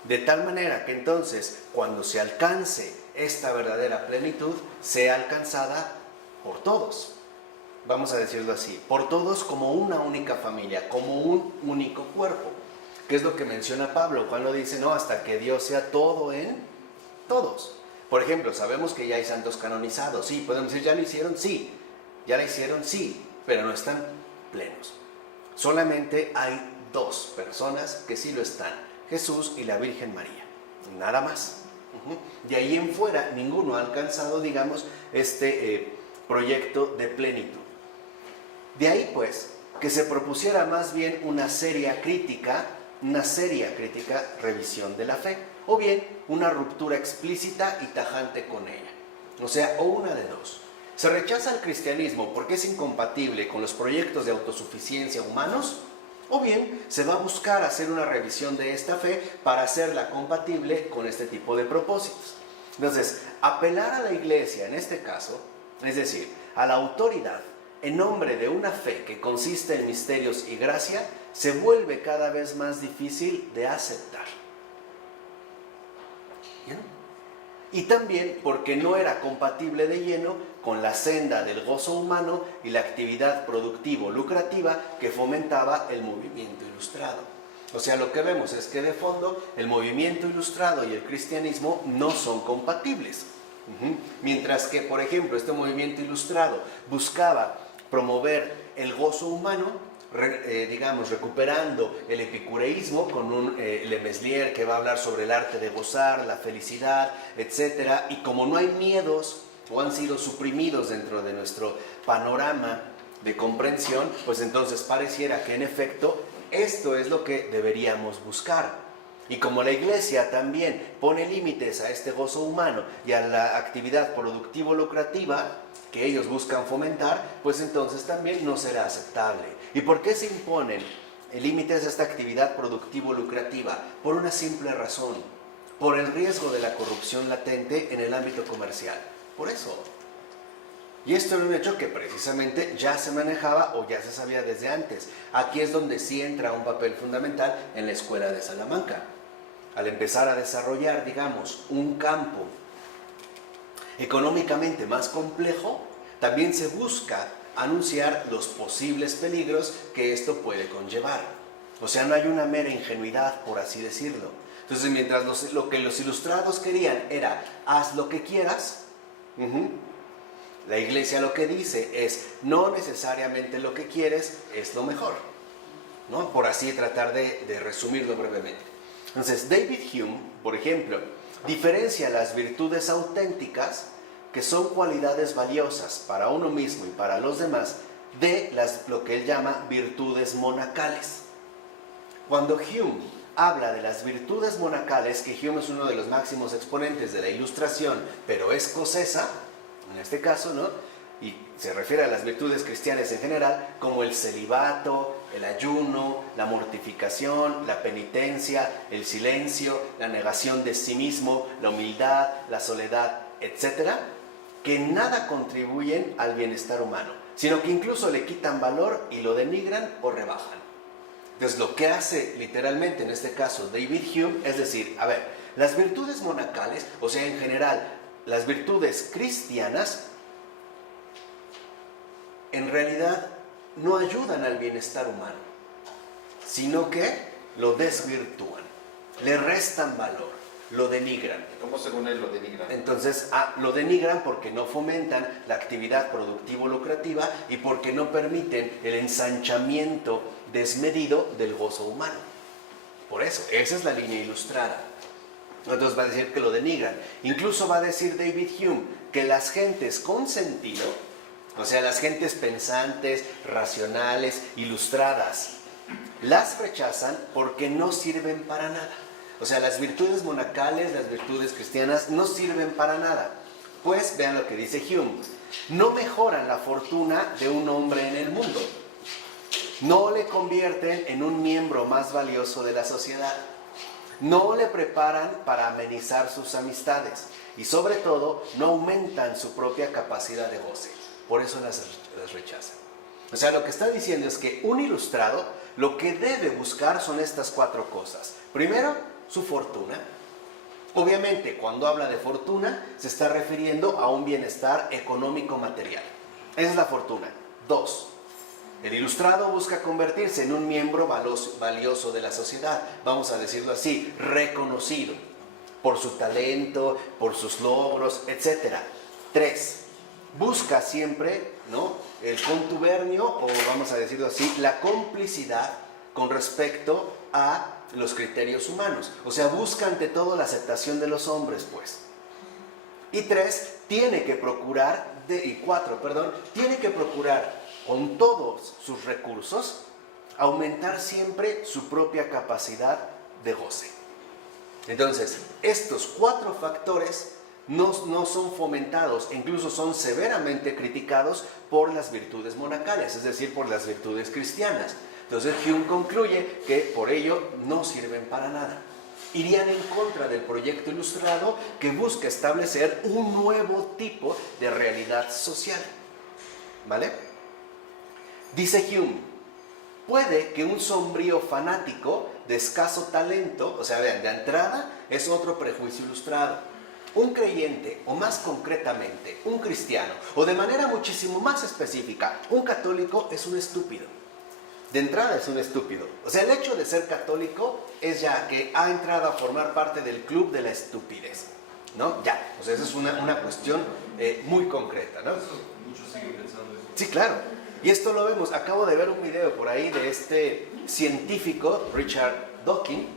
De tal manera que entonces cuando se alcance esta verdadera plenitud, sea alcanzada por todos. Vamos a decirlo así, por todos como una única familia, como un único cuerpo. ¿Qué es lo que menciona Pablo cuando dice, no, hasta que Dios sea todo en todos? Por ejemplo, sabemos que ya hay santos canonizados, sí, podemos decir, ¿ya lo hicieron? Sí, ya lo hicieron, sí, pero no están plenos. Solamente hay dos personas que sí lo están, Jesús y la Virgen María, nada más. De ahí en fuera, ninguno ha alcanzado, digamos, este proyecto de plenitud. De ahí, pues, que se propusiera más bien una seria crítica revisión de la fe, o bien una ruptura explícita y tajante con ella. O sea, o una de dos. Se rechaza el cristianismo porque es incompatible con los proyectos de autosuficiencia humanos, o bien se va a buscar hacer una revisión de esta fe para hacerla compatible con este tipo de propósitos. Entonces, apelar a la Iglesia en este caso, es decir, a la autoridad en nombre de una fe que consiste en misterios y gracia, se vuelve cada vez más difícil de aceptar. ¿Bien? Y también porque no era compatible de lleno con la senda del gozo humano y la actividad productivo-lucrativa que fomentaba el movimiento ilustrado. O sea, lo que vemos es que de fondo el movimiento ilustrado y el cristianismo no son compatibles. Mientras que, por ejemplo, este movimiento ilustrado buscaba promover el gozo humano, digamos, recuperando el epicureísmo con un Le Meslier que va a hablar sobre el arte de gozar, la felicidad, etc. Y como no hay miedos o han sido suprimidos dentro de nuestro panorama de comprensión, pues entonces pareciera que en efecto esto es lo que deberíamos buscar. Y como la Iglesia también pone límites a este gozo humano y a la actividad productivo-lucrativa que ellos buscan fomentar, pues entonces también no será aceptable. ¿Y por qué se imponen límites a esta actividad productivo-lucrativa? Por una simple razón, por el riesgo de la corrupción latente en el ámbito comercial. Por eso. Y esto era un hecho que precisamente ya se manejaba o ya se sabía desde antes. Aquí es donde sí entra un papel fundamental en la Escuela de Salamanca. Al empezar a desarrollar, digamos, un campo económicamente más complejo, también se busca anunciar los posibles peligros que esto puede conllevar. O sea, no hay una mera ingenuidad, por así decirlo. Entonces, mientras lo que los ilustrados querían era, haz lo que quieras, la Iglesia lo que dice es, no necesariamente lo que quieres es lo mejor, ¿no? Por así tratar de resumirlo brevemente. Entonces, David Hume, por ejemplo, diferencia las virtudes auténticas, que son cualidades valiosas para uno mismo y para los demás, de lo que él llama virtudes monacales. Cuando Hume habla de las virtudes monacales, que Hume es uno de los máximos exponentes de la Ilustración, pero escocesa, en este caso, ¿no? Y se refiere a las virtudes cristianas en general, como el celibato, el ayuno, la mortificación, la penitencia, el silencio, la negación de sí mismo, la humildad, la soledad, etcétera, que nada contribuyen al bienestar humano, sino que incluso le quitan valor y lo denigran o rebajan. Entonces, lo que hace literalmente en este caso David Hume es decir, a ver, las virtudes monacales, o sea, en general, las virtudes cristianas, en realidad no ayudan al bienestar humano, sino que lo desvirtúan, le restan valor, lo denigran. ¿Cómo según él lo denigran? Entonces, lo denigran porque no fomentan la actividad productivo-lucrativa y porque no permiten el ensanchamiento desmedido del gozo humano. Por eso, esa es la línea ilustrada. Entonces va a decir que lo denigran. Incluso va a decir David Hume que las gentes con sentido, o sea, las gentes pensantes, racionales, ilustradas, las rechazan porque no sirven para nada. O sea, las virtudes monacales, las virtudes cristianas no sirven para nada. Pues vean lo que dice Hume. No mejoran la fortuna de un hombre en el mundo. No le convierten en un miembro más valioso de la sociedad. No le preparan para amenizar sus amistades. Y sobre todo, no aumentan su propia capacidad de goce. Por eso las rechazan. O sea, lo que está diciendo es que un ilustrado lo que debe buscar son estas 4 cosas. Primero, su fortuna. Obviamente, cuando habla de fortuna, se está refiriendo a un bienestar económico material. Esa es la fortuna. 2. El ilustrado busca convertirse en un miembro valioso de la sociedad, vamos a decirlo así, reconocido por su talento, por sus logros, etc. 3. Busca siempre, ¿no?, el contubernio, o vamos a decirlo así, la complicidad con respecto a los criterios humanos. O sea, busca ante todo la aceptación de los hombres, pues. Y 3, tiene que procurar, tiene que procurar con todos sus recursos aumentar siempre su propia capacidad de goce. Entonces, estos 4 factores no son fomentados, incluso son severamente criticados por las virtudes monacales, es decir, por las virtudes cristianas. Entonces Hume concluye que por ello no sirven para nada. Irían en contra del proyecto ilustrado que busca establecer un nuevo tipo de realidad social. ¿Vale? Dice Hume, puede que un sombrío fanático de escaso talento, o sea, vean, de entrada es otro prejuicio ilustrado. Un creyente, o más concretamente, un cristiano, o de manera muchísimo más específica, un católico es un estúpido. De entrada es un estúpido. O sea, el hecho de ser católico es ya que ha entrado a formar parte del club de la estupidez, ¿no? Ya, o sea, esa es una cuestión muy concreta, ¿no? Muchos siguen pensando eso. Sí, claro. Y esto lo vemos. Acabo de ver un video por ahí de este científico, Richard Dawkins,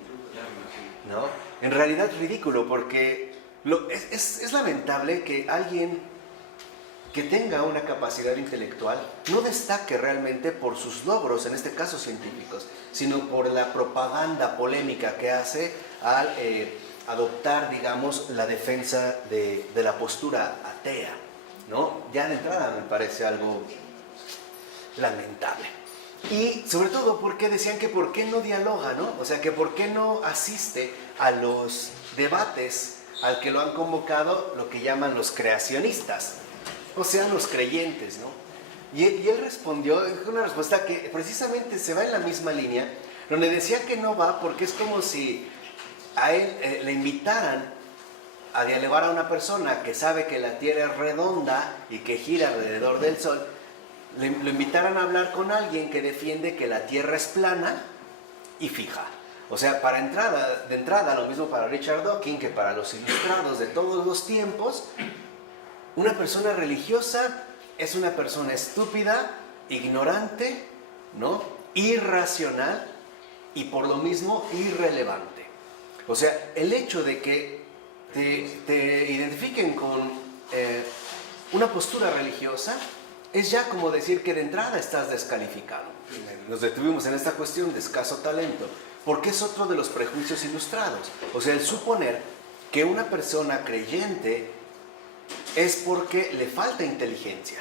¿no? En realidad es ridículo porque es lamentable que alguien que tenga una capacidad intelectual no destaque realmente por sus logros, en este caso científicos, sino por la propaganda polémica que hace al adoptar, digamos, la defensa de la postura atea, ¿no? Ya de entrada me parece algo lamentable. Y sobre todo porque decían que por qué no dialoga, ¿no? O sea, que por qué no asiste a los debates al que lo han convocado lo que llaman los creacionistas, o sea, los creyentes, ¿no? Y él respondió, una respuesta que precisamente se va en la misma línea, donde decía que no va porque es como si a él le invitaran a dialogar a una persona que sabe que la Tierra es redonda y que gira alrededor del Sol, lo invitaran a hablar con alguien que defiende que la Tierra es plana y fija. O sea, de entrada, lo mismo para Richard Dawkins que para los ilustrados de todos los tiempos, una persona religiosa es una persona estúpida, ignorante, ¿no?, irracional y por lo mismo irrelevante. O sea, el hecho de que te identifiquen con una postura religiosa es ya como decir que de entrada estás descalificado. Nos detuvimos en esta cuestión de escaso talento, porque es otro de los prejuicios ilustrados. O sea, el suponer que una persona creyente es porque le falta inteligencia.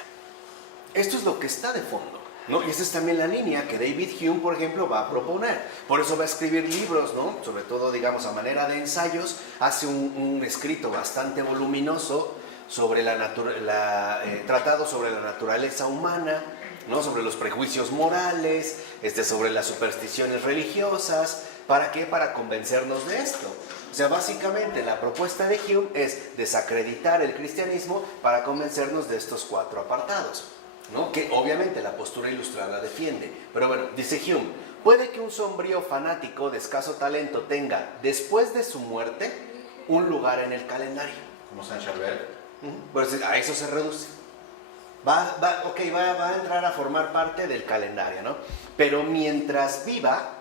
Esto es lo que está de fondo. ¿no? Y esa es también la línea que David Hume, por ejemplo, va a proponer. Por eso va a escribir libros, ¿no? Sobre todo, digamos, a manera de ensayos. Hace un escrito bastante voluminoso sobre tratado sobre la naturaleza humana, ¿no? Sobre los prejuicios morales, sobre las supersticiones religiosas. ¿Para qué? Para convencernos de esto. O sea, básicamente la propuesta de Hume es desacreditar el cristianismo para convencernos de estos 4 apartados, ¿no? Que obviamente la postura ilustrada defiende. Pero bueno, dice Hume, puede que un sombrío fanático de escaso talento tenga, después de su muerte, un lugar en el calendario. Como San Charbel. Pues a eso se reduce. Va a entrar a formar parte del calendario, ¿no? Pero mientras viva,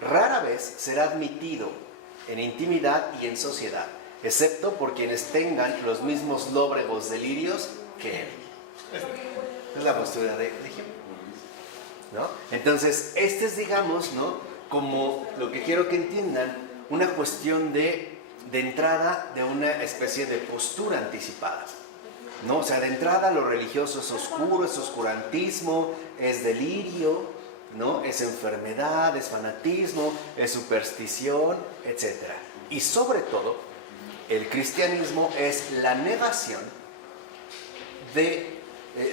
rara vez será admitido en intimidad y en sociedad, excepto por quienes tengan los mismos lóbregos delirios que él. Es la postura de Hume, ¿no? Entonces, es, digamos, ¿no? Como lo que quiero que entiendan, una cuestión de entrada de una especie de postura anticipada, ¿no? O sea, de entrada lo religioso es oscuro, es oscurantismo, es delirio, ¿no? Es enfermedad, es fanatismo, es superstición, etc. Y sobre todo, el cristianismo es la negación de,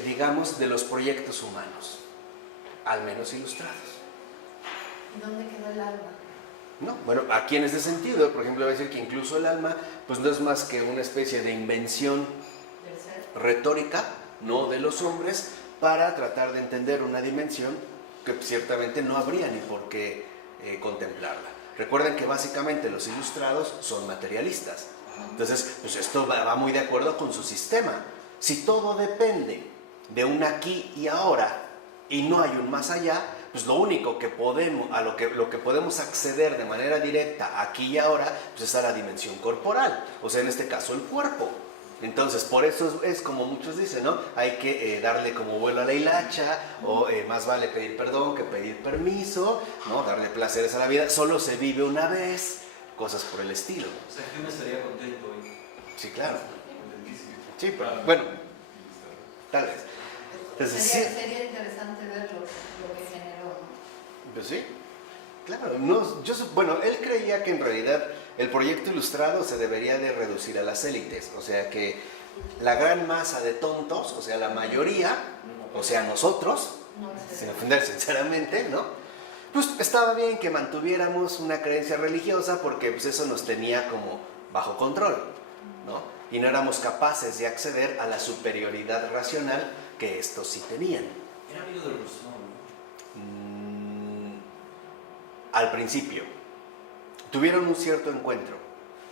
digamos, de los proyectos humanos, al menos ilustrados. ¿Dónde queda el alma? No, bueno, aquí en ese sentido, por ejemplo, voy a decir que incluso el alma, pues no es más que una especie de invención retórica, no de los hombres, para tratar de entender una dimensión que ciertamente no habría ni por qué contemplarla. Recuerden que básicamente los ilustrados son materialistas. Entonces, pues esto va muy de acuerdo con su sistema. Si todo depende de un aquí y ahora y no hay un más allá, pues lo único que podemos, lo que podemos acceder de manera directa aquí y ahora, pues es a la dimensión corporal, o sea, en este caso el cuerpo. Entonces, por eso es como muchos dicen, ¿no? Hay que darle como vuelo a la hilacha, o más vale pedir perdón que pedir permiso, ¿no? Darle placeres a la vida, solo se vive una vez, cosas por el estilo. O sea, que uno estaría contento hoy. Sí, claro. Contentísimo. Sí, pero, bueno, tal vez. Entonces, sería interesante ver lo que generó, ¿no? Pues sí, claro. No, bueno, él creía que en realidad el proyecto ilustrado se debería de reducir a las élites, o sea que la gran masa de tontos, o sea la mayoría, o sea nosotros, sin ofender sinceramente, ¿no? Pues estaba bien que mantuviéramos una creencia religiosa porque pues eso nos tenía como bajo control, ¿no? Y no éramos capaces de acceder a la superioridad racional que estos sí tenían. Era amigo de Rousseau, ¿no? Al principio tuvieron un cierto encuentro,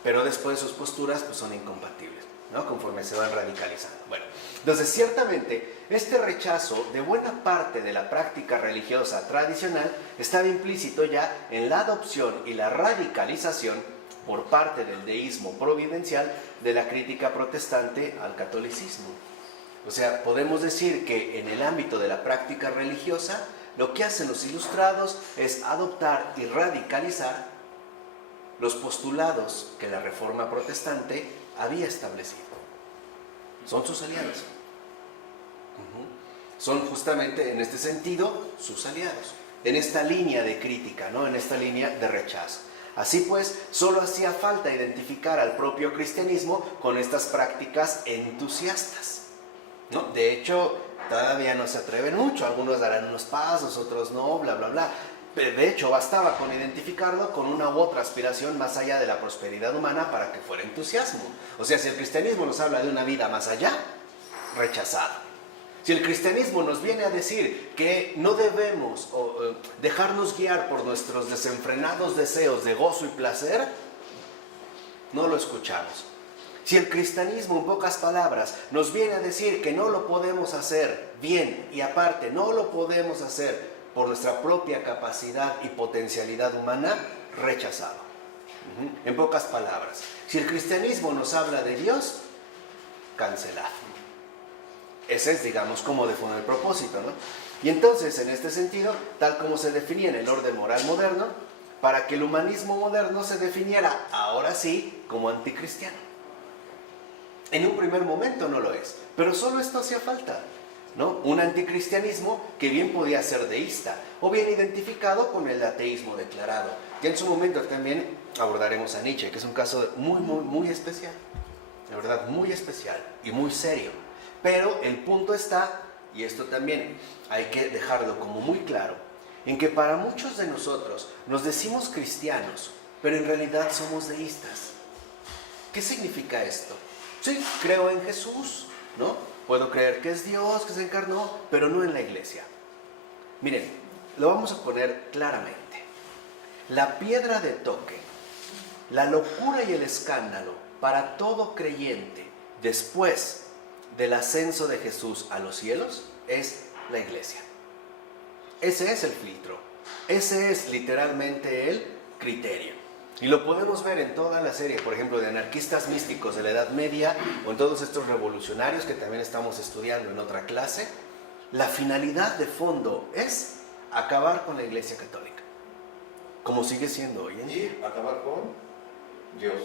pero después sus posturas pues, son incompatibles, ¿no? Conforme se van radicalizando. Bueno, entonces ciertamente este rechazo de buena parte de la práctica religiosa tradicional estaba implícito ya en la adopción y la radicalización por parte del deísmo providencial de la crítica protestante al catolicismo. O sea, podemos decir que en el ámbito de la práctica religiosa, lo que hacen los ilustrados es adoptar y radicalizar los postulados que la Reforma Protestante había establecido. Son sus aliados. Son justamente en este sentido sus aliados, en esta línea de crítica, ¿no? En esta línea de rechazo. Así pues, solo hacía falta identificar al propio cristianismo con estas prácticas entusiastas, ¿no? De hecho, todavía no se atreven mucho, algunos darán unos pasos, otros no, bla, bla, bla. De hecho, bastaba con identificarlo con una u otra aspiración más allá de la prosperidad humana para que fuera entusiasmo. O sea, si el cristianismo nos habla de una vida más allá, rechazado. Si el cristianismo nos viene a decir que no debemos dejarnos guiar por nuestros desenfrenados deseos de gozo y placer, no lo escuchamos. Si el cristianismo, en pocas palabras, nos viene a decir que no lo podemos hacer bien y aparte no lo podemos hacer por nuestra propia capacidad y potencialidad humana, rechazado. En pocas palabras, si el cristianismo nos habla de Dios, cancelado. Ese es, digamos, como define el propósito, ¿no? Y entonces, en este sentido, tal como se definía en el orden moral moderno, para que el humanismo moderno se definiera, ahora sí, como anticristiano. En un primer momento no lo es, pero solo esto hacía falta, ¿no? Un anticristianismo que bien podía ser deísta o bien identificado con el ateísmo declarado. Ya en su momento también abordaremos a Nietzsche, que es un caso muy especial, de verdad muy especial y muy serio. Pero el punto está, y esto también hay que dejarlo como muy claro, en que para muchos de nosotros nos decimos cristianos, pero en realidad somos deístas. ¿Qué significa esto? Sí, creo en Jesús, ¿no? Puedo creer que es Dios, que se encarnó, pero no en la iglesia. Miren, lo vamos a poner claramente. La piedra de toque, la locura y el escándalo para todo creyente después del ascenso de Jesús a los cielos es la iglesia. Ese es el filtro, ese es literalmente el criterio. Y lo podemos ver en toda la serie, por ejemplo, de anarquistas místicos de la Edad Media o en todos estos revolucionarios que también estamos estudiando en otra clase. La finalidad de fondo es acabar con la Iglesia Católica, como sigue siendo hoy en día. Y acabar con Dios.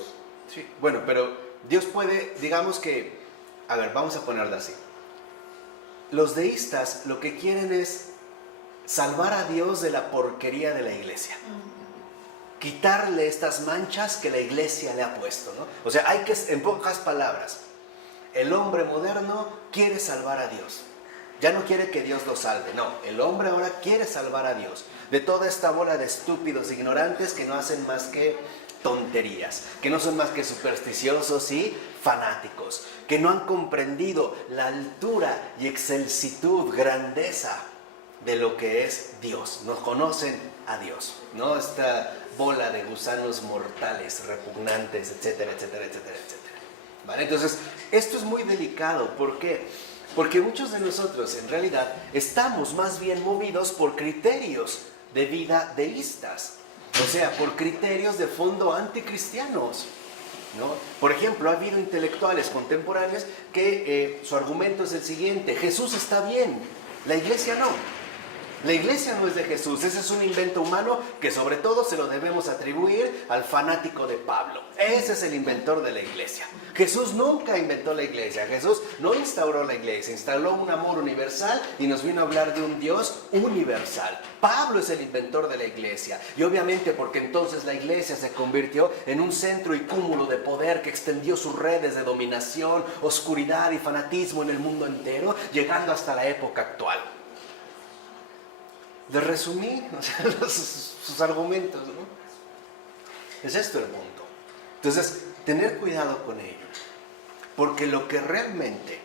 Sí, bueno, pero Dios puede, digamos que, a ver, vamos a ponerlo así. Los deístas lo que quieren es salvar a Dios de la porquería de la Iglesia. Quitarle estas manchas que la iglesia le ha puesto, ¿no? O sea, hay que, en pocas palabras, el hombre moderno quiere salvar a Dios. Ya no quiere que Dios lo salve, no. El hombre ahora quiere salvar a Dios de toda esta bola de estúpidos ignorantes que no hacen más que tonterías, que no son más que supersticiosos y fanáticos, que no han comprendido la altura y excelsitud, grandeza de lo que es Dios. No conocen a Dios, ¿no? Esta bola de gusanos mortales, repugnantes, etcétera, etcétera, etcétera, etcétera. ¿Vale? Entonces, esto es muy delicado. ¿Por qué? Porque muchos de nosotros, en realidad, estamos más bien movidos por criterios de vida deístas. O sea, por criterios de fondo anticristianos, ¿no? Por ejemplo, ha habido intelectuales contemporáneos que su argumento es el siguiente: Jesús está bien, la iglesia no. La iglesia no es de Jesús, ese es un invento humano que sobre todo se lo debemos atribuir al fanático de Pablo. Ese es el inventor de la iglesia. Jesús nunca inventó la iglesia, Jesús no instauró la iglesia, instaló un amor universal y nos vino a hablar de un Dios universal. Pablo es el inventor de la iglesia, y obviamente porque entonces la iglesia se convirtió en un centro y cúmulo de poder que extendió sus redes de dominación, oscuridad y fanatismo en el mundo entero, llegando hasta la época actual. De resumir, o sea, sus argumentos, ¿no? Es esto el punto. Entonces, tener cuidado con ello, porque lo que realmente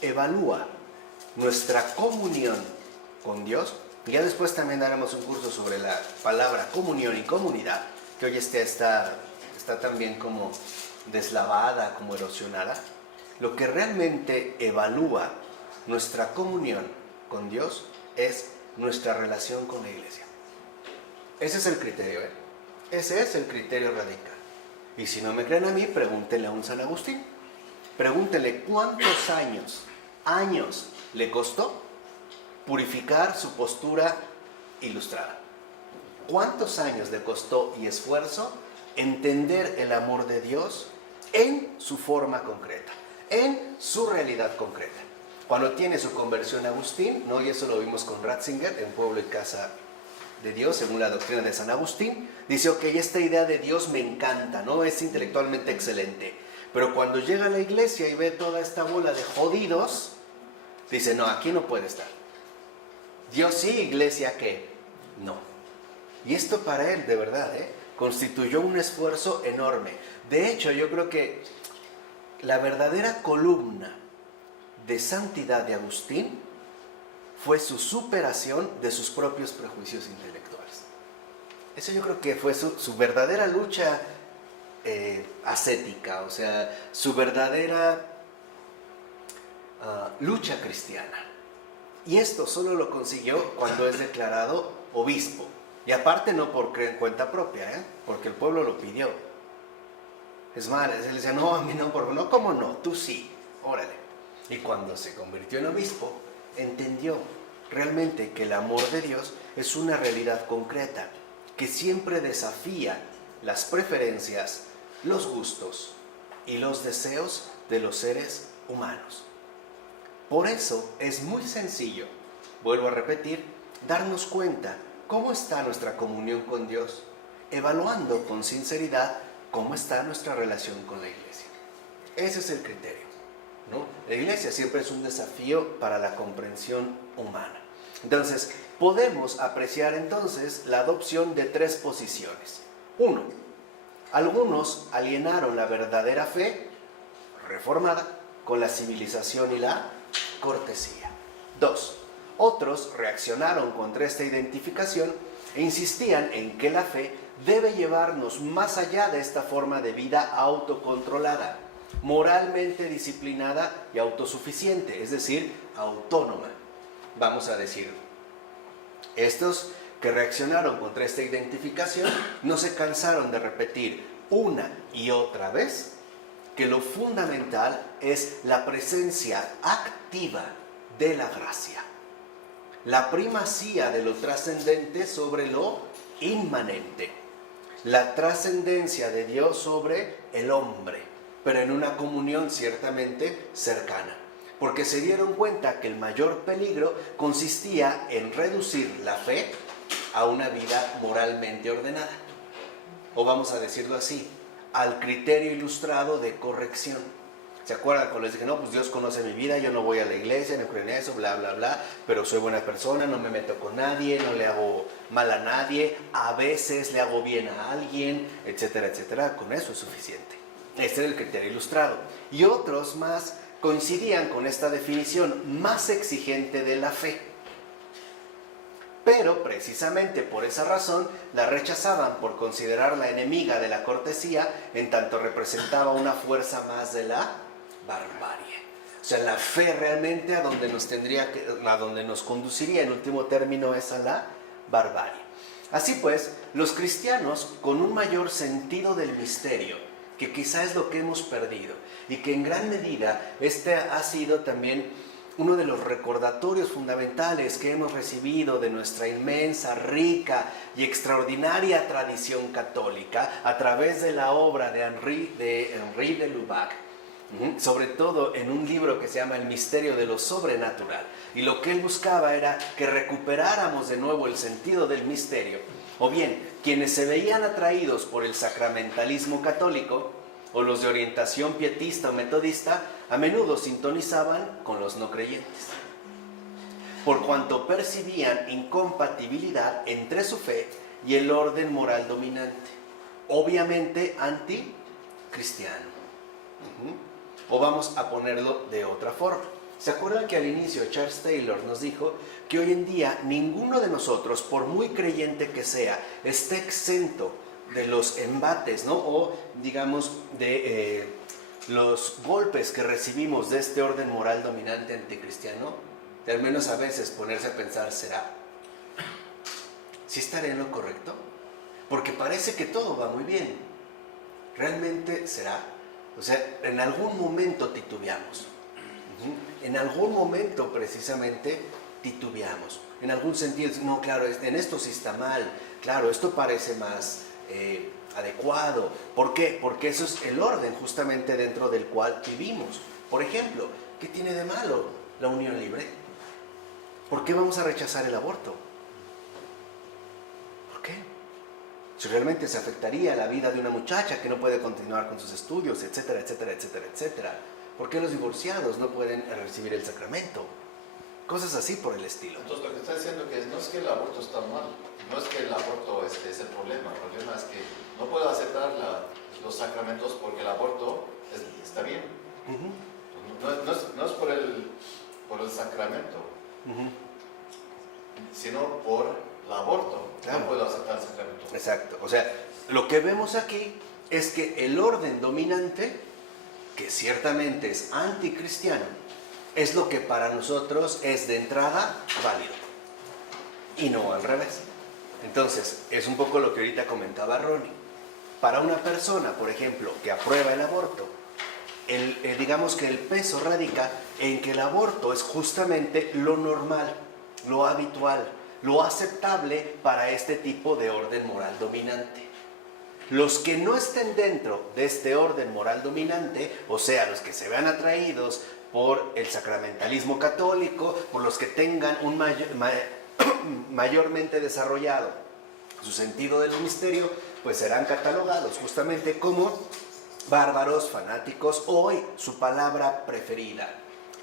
evalúa nuestra comunión con Dios, y ya después también daremos un curso sobre la palabra comunión y comunidad, que hoy está también como deslavada, como erosionada. Lo que realmente evalúa nuestra comunión con Dios es nuestra relación con la iglesia. Ese es el criterio, ¿eh? Ese es el criterio radical. Y si no me creen a mí, pregúntenle a un San Agustín. Pregúntenle cuántos años le costó purificar su postura ilustrada. ¿Cuántos años le costó y esfuerzo entender el amor de Dios en su forma concreta, en su realidad concreta? Cuando tiene su conversión Agustín, ¿no? Y eso lo vimos con Ratzinger en Pueblo y Casa de Dios, según la doctrina de San Agustín, dice: ok, esta idea de Dios me encanta, ¿no? Es intelectualmente excelente. Pero cuando llega a la iglesia y ve toda esta bola de jodidos, dice: no, aquí no puede estar. Dios sí, iglesia, ¿qué? No. Y esto para él, de verdad, constituyó un esfuerzo enorme. De hecho, yo creo que la verdadera columna de santidad de Agustín fue su superación de sus propios prejuicios intelectuales. Eso yo creo que fue su verdadera lucha ascética, o sea, su verdadera lucha cristiana. Y esto solo lo consiguió cuando es declarado obispo. Y aparte no por cuenta propia, porque el pueblo lo pidió. Es más, él decía: no, a mí no, no, ¿cómo no? Tú sí, órale. Y cuando se convirtió en obispo, entendió realmente que el amor de Dios es una realidad concreta, que siempre desafía las preferencias, los gustos y los deseos de los seres humanos. Por eso es muy sencillo, vuelvo a repetir, darnos cuenta cómo está nuestra comunión con Dios, evaluando con sinceridad cómo está nuestra relación con la iglesia. Ese es el criterio, ¿no? La iglesia siempre es un desafío para la comprensión humana. Entonces, podemos apreciar entonces la adopción de 3 posiciones. 1. Algunos alienaron la verdadera fe reformada con la civilización y la cortesía. 2. Otros reaccionaron contra esta identificación e insistían en que la fe debe llevarnos más allá de esta forma de vida autocontrolada, moralmente disciplinada y autosuficiente, es decir, autónoma. Vamos a decirlo. Estos que reaccionaron contra esta identificación no se cansaron de repetir una y otra vez que lo fundamental es la presencia activa de la gracia, la primacía de lo trascendente sobre lo inmanente, la trascendencia de Dios sobre el hombre, pero en una comunión ciertamente cercana, porque se dieron cuenta que el mayor peligro consistía en reducir la fe a una vida moralmente ordenada, o vamos a decirlo así, al criterio ilustrado de corrección. ¿Se acuerdan cuando les dije, no, pues Dios conoce mi vida, yo no voy a la iglesia, no creo en eso, bla, bla, bla, pero soy buena persona, no me meto con nadie, no le hago mal a nadie, a veces le hago bien a alguien, etcétera, etcétera? Con eso es suficiente. Este era el criterio ilustrado. Y otros más coincidían con esta definición más exigente de la fe. Pero precisamente por esa razón la rechazaban por considerarla enemiga de la cortesía, en tanto representaba una fuerza más de la barbarie. O sea, la fe realmente a donde nos conduciría en último término es a la barbarie. Así pues, los cristianos con un mayor sentido del misterio, que quizá es lo que hemos perdido, y que en gran medida este ha sido también uno de los recordatorios fundamentales que hemos recibido de nuestra inmensa, rica y extraordinaria tradición católica a través de la obra de Henri de Lubac, sobre todo en un libro que se llama El misterio de lo sobrenatural. Y lo que él buscaba era que recuperáramos de nuevo el sentido del misterio, o bien quienes se veían atraídos por el sacramentalismo católico o los de orientación pietista o metodista, a menudo sintonizaban con los no creyentes, por cuanto percibían incompatibilidad entre su fe y el orden moral dominante, obviamente anticristiano. O vamos a ponerlo de otra forma. ¿Se acuerdan que al inicio Charles Taylor nos dijo que hoy en día ninguno de nosotros, por muy creyente que sea, está exento de los embates, ¿no? O digamos de los golpes que recibimos de este orden moral dominante anticristiano? De al menos a veces ponerse a pensar, ¿será? ¿Sí estaré en lo correcto? Porque parece que todo va muy bien. ¿Realmente será? O sea, en algún momento titubeamos. En algún momento precisamente titubeamos. En algún sentido, no, claro, en esto sí está mal. Claro, esto parece más adecuado. ¿Por qué? Porque eso es el orden justamente dentro del cual vivimos. Por ejemplo, ¿qué tiene de malo la unión libre? ¿Por qué vamos a rechazar el aborto? ¿Por qué? Si realmente se afectaría la vida de una muchacha que no puede continuar con sus estudios, etcétera, etcétera, etcétera, etcétera. ¿Por qué los divorciados no pueden recibir el sacramento? Cosas así por el estilo. Entonces lo que está diciendo que no es que el aborto está mal, no es que el aborto es el problema es que no puedo aceptar los sacramentos porque el aborto está bien. No es por el sacramento, sino por el aborto. Claro. No puedo aceptar el sacramento. Exacto. O sea, lo que vemos aquí es que el orden dominante, que ciertamente es anticristiano, es lo que para nosotros es de entrada válido y no al revés. Entonces, es un poco lo que ahorita comentaba Ronnie. Para una persona, por ejemplo, que aprueba el aborto, digamos que el peso radica en que el aborto es justamente lo normal, lo habitual, lo aceptable para este tipo de orden moral dominante. Los que no estén dentro de este orden moral dominante, o sea, los que se vean atraídos por el sacramentalismo católico, por los que tengan un mayormente desarrollado su sentido del misterio, pues serán catalogados justamente como bárbaros, fanáticos, hoy su palabra preferida,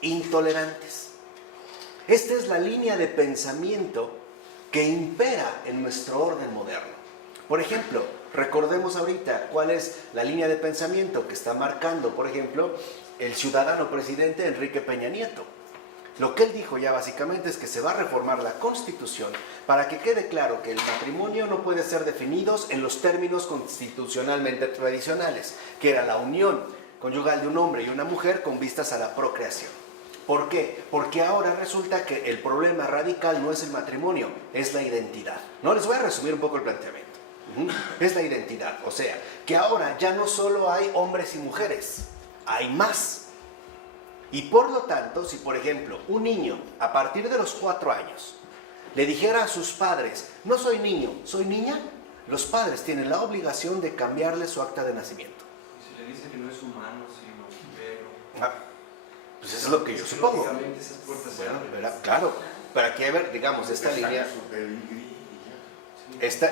intolerantes. Esta es la línea de pensamiento que impera en nuestro orden moderno. Por ejemplo, recordemos ahorita cuál es la línea de pensamiento que está marcando, por ejemplo, el ciudadano presidente Enrique Peña Nieto. Lo que él dijo ya básicamente es que se va a reformar la Constitución para que quede claro que el matrimonio no puede ser definido en los términos constitucionalmente tradicionales, que era la unión conyugal de un hombre y una mujer con vistas a la procreación. ¿Por qué? Porque ahora resulta que el problema radical no es el matrimonio, es la identidad. No, les voy a resumir un poco el planteamiento. Es la identidad, o sea, que ahora ya no solo hay hombres y mujeres, hay más. Y por lo tanto, si por ejemplo un niño a partir de los 4 años le dijera a sus padres, no soy niño, soy niña, los padres tienen la obligación de cambiarle su acta de nacimiento. Y si le dice que no es humano, sino perro. Pues eso es lo que yo supongo. Lógicamente esas puertas se abren. Bueno, claro, para que ver, digamos, esta línea,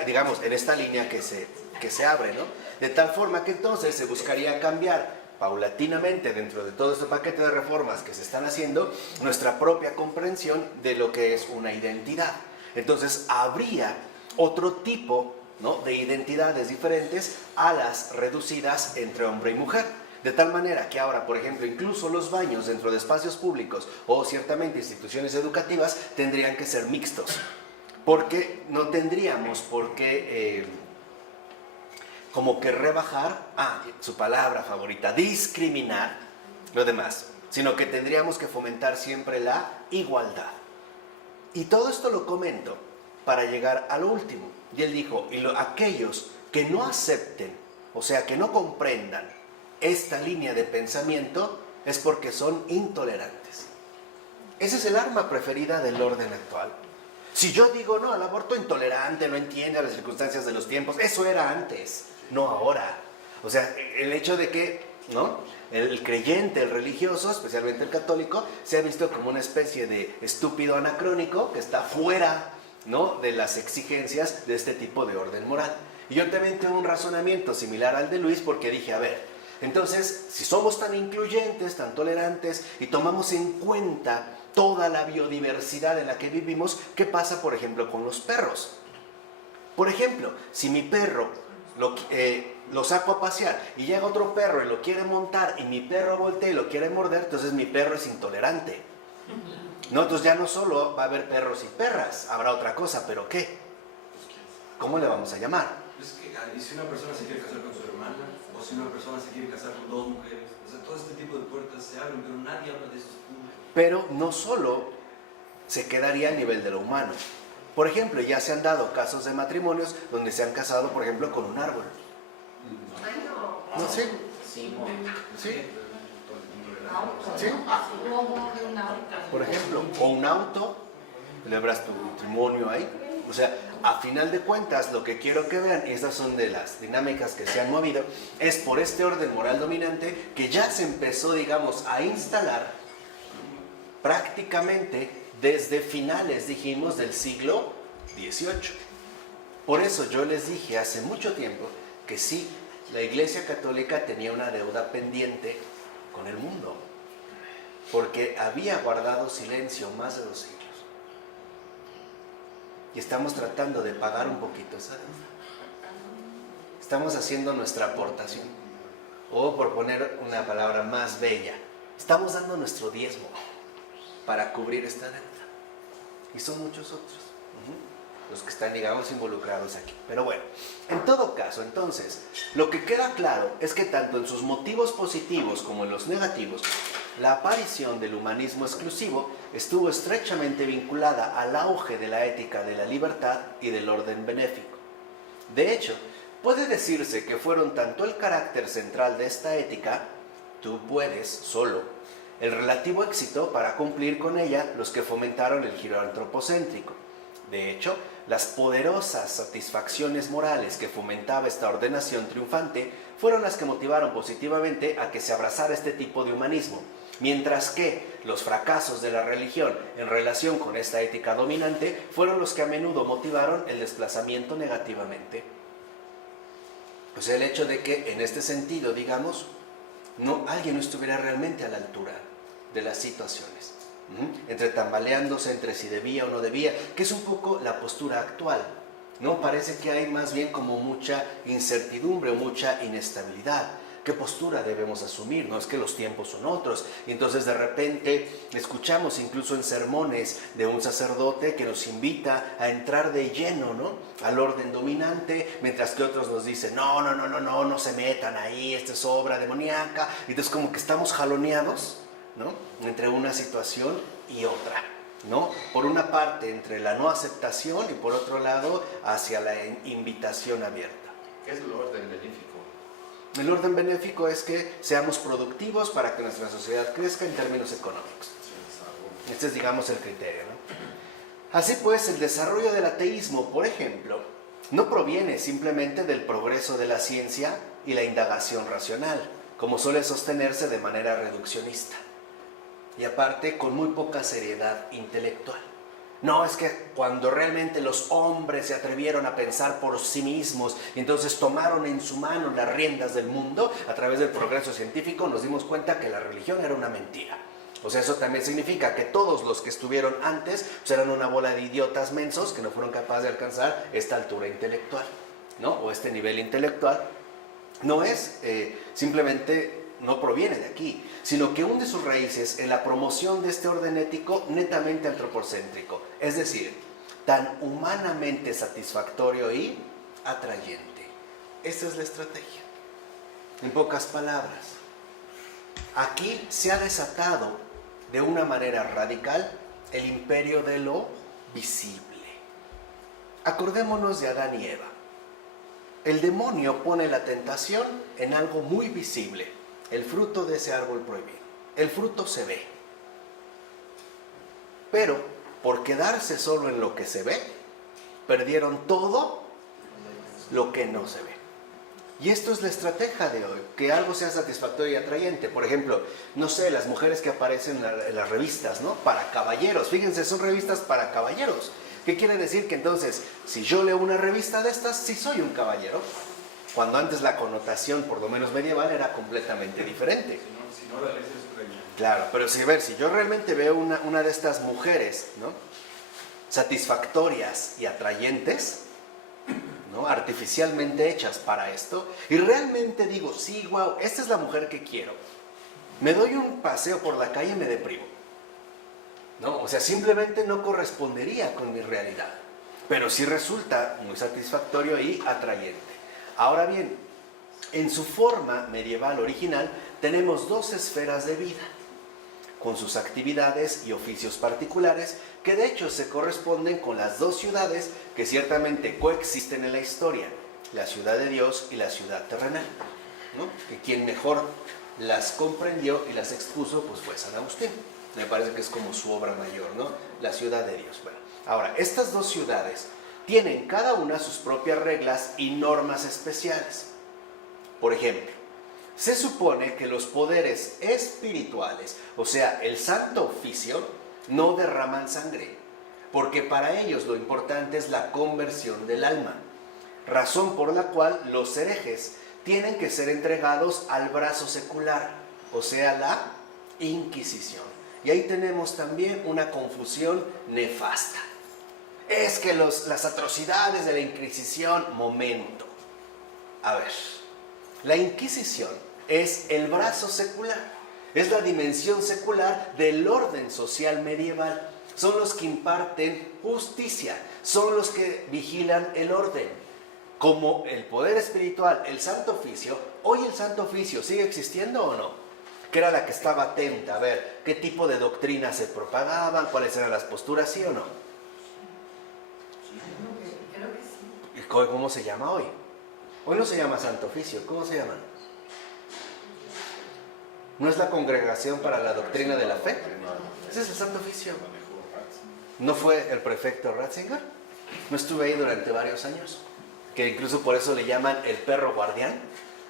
digamos, en esta línea que se abre, ¿no? De tal forma que entonces se buscaría cambiar paulatinamente dentro de todo este paquete de reformas que se están haciendo, nuestra propia comprensión de lo que es una identidad. Entonces habría otro tipo, ¿no?, de identidades diferentes a las reducidas entre hombre y mujer. De tal manera que ahora, por ejemplo, incluso los baños dentro de espacios públicos o ciertamente instituciones educativas tendrían que ser mixtos. Porque no tendríamos por qué como que rebajar, su palabra favorita, discriminar lo demás, sino que tendríamos que fomentar siempre la igualdad. Y todo esto lo comento para llegar a lo último. Y él dijo, aquellos que no acepten, o sea, que no comprendan esta línea de pensamiento, es porque son intolerantes. Ese es el arma preferida del orden actual. Si yo digo, no, al aborto intolerante, no entiende las circunstancias de los tiempos, eso era antes, no ahora. O sea, el hecho de que, ¿no?, el creyente, el religioso, especialmente el católico, se ha visto como una especie de estúpido anacrónico que está fuera, ¿no?, de las exigencias de este tipo de orden moral. Y yo también tengo un razonamiento similar al de Luis, porque dije, a ver, entonces, si somos tan incluyentes, tan tolerantes y tomamos en cuenta toda la biodiversidad en la que vivimos, ¿qué pasa, por ejemplo, con los perros? Por ejemplo, si mi perro lo saco a pasear y llega otro perro y lo quiere montar y mi perro voltea y lo quiere morder, entonces mi perro es intolerante. No, entonces ya no solo va a haber perros y perras, habrá otra cosa, ¿pero qué? ¿Cómo le vamos a llamar? Es que y si una persona se quiere casar con su hermana, o si una persona se quiere casar con 2 mujeres, o sea, todo este tipo de puertas se abren, pero nadie habla de esos puntos. Pero no solo se quedaría a nivel de lo humano. Por ejemplo, ya se han dado casos de matrimonios donde se han casado, por ejemplo, con un árbol. ¿No? ¿Sí? Sí. ¿Sí? Auto. ¿Sí? Como de un auto. Por ejemplo, o un auto, celebras tu matrimonio ahí. O sea, a final de cuentas, lo que quiero que vean, y estas son de las dinámicas que se han movido, es por este orden moral dominante que ya se empezó, digamos, a instalar prácticamente desde finales, dijimos, del siglo XVIII. Por eso yo les dije hace mucho tiempo que sí, la Iglesia Católica tenía una deuda pendiente con el mundo, porque había guardado silencio más de 2 siglos. Y estamos tratando de pagar un poquito esa deuda. Estamos haciendo nuestra aportación, o por poner una palabra más bella, estamos dando nuestro diezmo para cubrir esta deuda. Y son muchos otros, los que están, digamos, involucrados aquí. Pero bueno, en todo caso, entonces, lo que queda claro es que tanto en sus motivos positivos como en los negativos, la aparición del humanismo exclusivo estuvo estrechamente vinculada al auge de la ética de la libertad y del orden benéfico. De hecho, puede decirse que fueron tanto el carácter central de esta ética, tú puedes solo, el relativo éxito para cumplir con ella los que fomentaron el giro antropocéntrico. De hecho, las poderosas satisfacciones morales que fomentaba esta ordenación triunfante fueron las que motivaron positivamente a que se abrazara este tipo de humanismo, mientras que los fracasos de la religión en relación con esta ética dominante fueron los que a menudo motivaron el desplazamiento negativamente. O sea, el hecho de que en este sentido, digamos, alguien no estuviera realmente a la altura de las situaciones, entre tambaleándose entre si debía o no debía, que es un poco la postura actual, ¿no? Parece que hay más bien como mucha incertidumbre o mucha inestabilidad. ¿Qué postura debemos asumir? No es que los tiempos son otros. Y entonces de repente escuchamos incluso en sermones de un sacerdote que nos invita a entrar de lleno, ¿no?, al orden dominante, mientras que otros nos dicen, no se metan ahí, esta es obra demoníaca. Y entonces como que estamos jaloneados, ¿no?, entre una situación y otra, ¿no? Por una parte entre la no aceptación y por otro lado hacia la invitación abierta. ¿Qué es el orden benéfico? El orden benéfico es que seamos productivos para que nuestra sociedad crezca en términos económicos. Este es, digamos, el criterio, ¿no? Así pues, el desarrollo del ateísmo, por ejemplo, no proviene simplemente del progreso de la ciencia y la indagación racional, como suele sostenerse de manera reduccionista, y aparte con muy poca seriedad intelectual. No, es que cuando realmente los hombres se atrevieron a pensar por sí mismos y entonces tomaron en su mano las riendas del mundo a través del progreso científico, nos dimos cuenta que la religión era una mentira. O sea, eso también significa que todos los que estuvieron antes pues eran una bola de idiotas mensos que no fueron capaces de alcanzar esta altura intelectual, ¿no? O este nivel intelectual. No es simplemente... no proviene de aquí, sino que hunde sus raíces en la promoción de este orden ético netamente antropocéntrico, es decir, tan humanamente satisfactorio y atrayente. Esta es la estrategia. En pocas palabras, aquí se ha desatado de una manera radical el imperio de lo visible. Acordémonos de Adán y Eva. El demonio pone la tentación en algo muy visible. El fruto de ese árbol prohibido. El fruto se ve. Pero, por quedarse solo en lo que se ve, perdieron todo lo que no se ve. Y esto es la estrategia de hoy, que algo sea satisfactorio y atrayente. Por ejemplo, no sé, las mujeres que aparecen en las revistas, ¿no?, para caballeros. Fíjense, son revistas para caballeros. ¿Qué quiere decir? Que entonces, si yo leo una revista de estas, sí soy un caballero. Cuando antes la connotación, por lo menos medieval, era completamente diferente. Si no la lees es premio. Claro, pero si yo realmente veo una de estas mujeres, ¿no?, satisfactorias y atrayentes, ¿no?, artificialmente hechas para esto, y realmente digo, sí, wow, esta es la mujer que quiero, me doy un paseo por la calle y me deprimo, ¿no? O sea, simplemente no correspondería con mi realidad, pero sí resulta muy satisfactorio y atrayente. Ahora bien, en su forma medieval original tenemos dos esferas de vida, con sus actividades y oficios particulares, que de hecho se corresponden con las dos ciudades que ciertamente coexisten en la historia, la ciudad de Dios y la ciudad terrenal, ¿no? Que quien mejor las comprendió y las expuso pues fue San Agustín. Me parece que es como su obra mayor, ¿no? La ciudad de Dios. Bueno, ahora, estas dos ciudades tienen cada una sus propias reglas y normas especiales. Por ejemplo, se supone que los poderes espirituales, o sea, el santo oficio, no derraman sangre, porque para ellos lo importante es la conversión del alma, razón por la cual los herejes tienen que ser entregados al brazo secular, o sea, la Inquisición. Y ahí tenemos también una confusión nefasta. Es que las atrocidades de la Inquisición, momento. A ver, la Inquisición es el brazo secular, es la dimensión secular del orden social medieval. Son los que imparten justicia, son los que vigilan el orden. Como el poder espiritual, el Santo Oficio, hoy el Santo Oficio sigue existiendo o no, que era la que estaba atenta a ver qué tipo de doctrinas se propagaban, cuáles eran las posturas, ¿sí o no? Creo que sí. ¿Y cómo se llama hoy? Hoy no se llama Santo Oficio, ¿cómo se llama? ¿No es la Congregación para la Doctrina de la Fe? Ese es el Santo Oficio. ¿No fue el prefecto Ratzinger? No estuve ahí durante varios años, que incluso por eso le llaman el perro guardián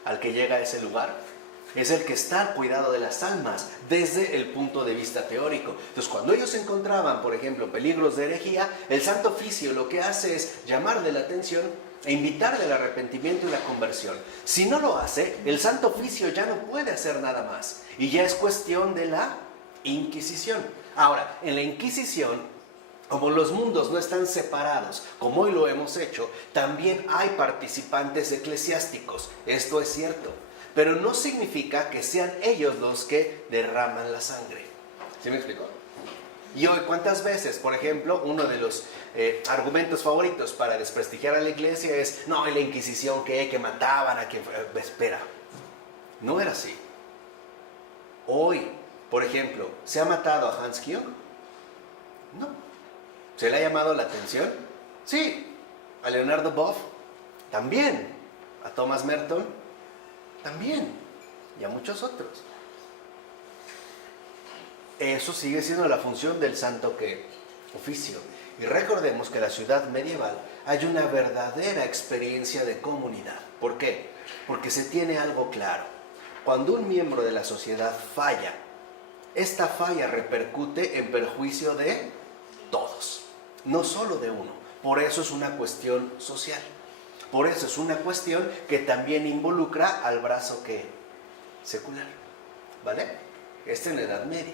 al que llega a ese lugar. Es el que está al cuidado de las almas desde el punto de vista teórico. Entonces, cuando ellos encontraban, por ejemplo, peligros de herejía, el Santo Oficio lo que hace es llamarle la atención e invitarle al arrepentimiento y la conversión. Si no lo hace, el Santo Oficio ya no puede hacer nada más. Y ya es cuestión de la Inquisición. Ahora, en la Inquisición, como los mundos no están separados, como hoy lo hemos hecho, también hay participantes eclesiásticos. Esto es cierto. Pero no significa que sean ellos los que derraman la sangre. ¿Sí me explico? Y hoy, ¿cuántas veces, por ejemplo, uno de los argumentos favoritos para desprestigiar a la iglesia es, no, en la Inquisición que mataban a quien... Espera, no era así. Hoy, por ejemplo, ¿se ha matado a Hans Küng? No. ¿Se le ha llamado la atención? Sí. ¿A Leonardo Boff? También. ¿A Thomas Merton? También. Y a muchos otros. Eso sigue siendo la función del Santo Oficio. Y recordemos que en la ciudad medieval hay una verdadera experiencia de comunidad. ¿Por qué? Porque se tiene algo claro. Cuando un miembro de la sociedad falla, esta falla repercute en perjuicio de todos, no solo de uno. Por eso es una cuestión social. Por eso es una cuestión que también involucra al brazo secular. ¿Vale? Esta en la Edad Media.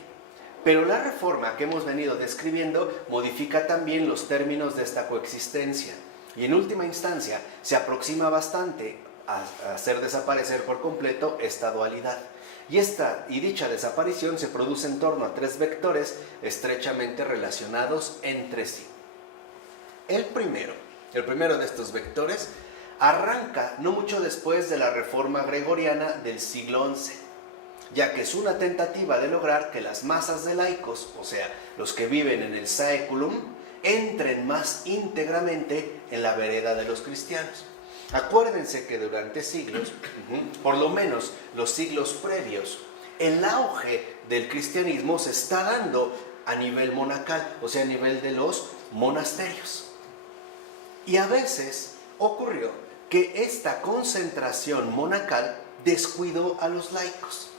Pero la reforma que hemos venido describiendo modifica también los términos de esta coexistencia. Y en última instancia se aproxima bastante a hacer desaparecer por completo esta dualidad. Y dicha desaparición se produce en torno a 3 vectores estrechamente relacionados entre sí. El primero de estos vectores arranca no mucho después de la Reforma Gregoriana del siglo XI, ya que es una tentativa de lograr que las masas de laicos, o sea, los que viven en el saeculum, entren más íntegramente en la vereda de los cristianos. Acuérdense que durante siglos, por lo menos los siglos previos, el auge del cristianismo se está dando a nivel monacal, o sea, a nivel de los monasterios. Y a veces ocurrió que esta concentración monacal descuidó a los laicos.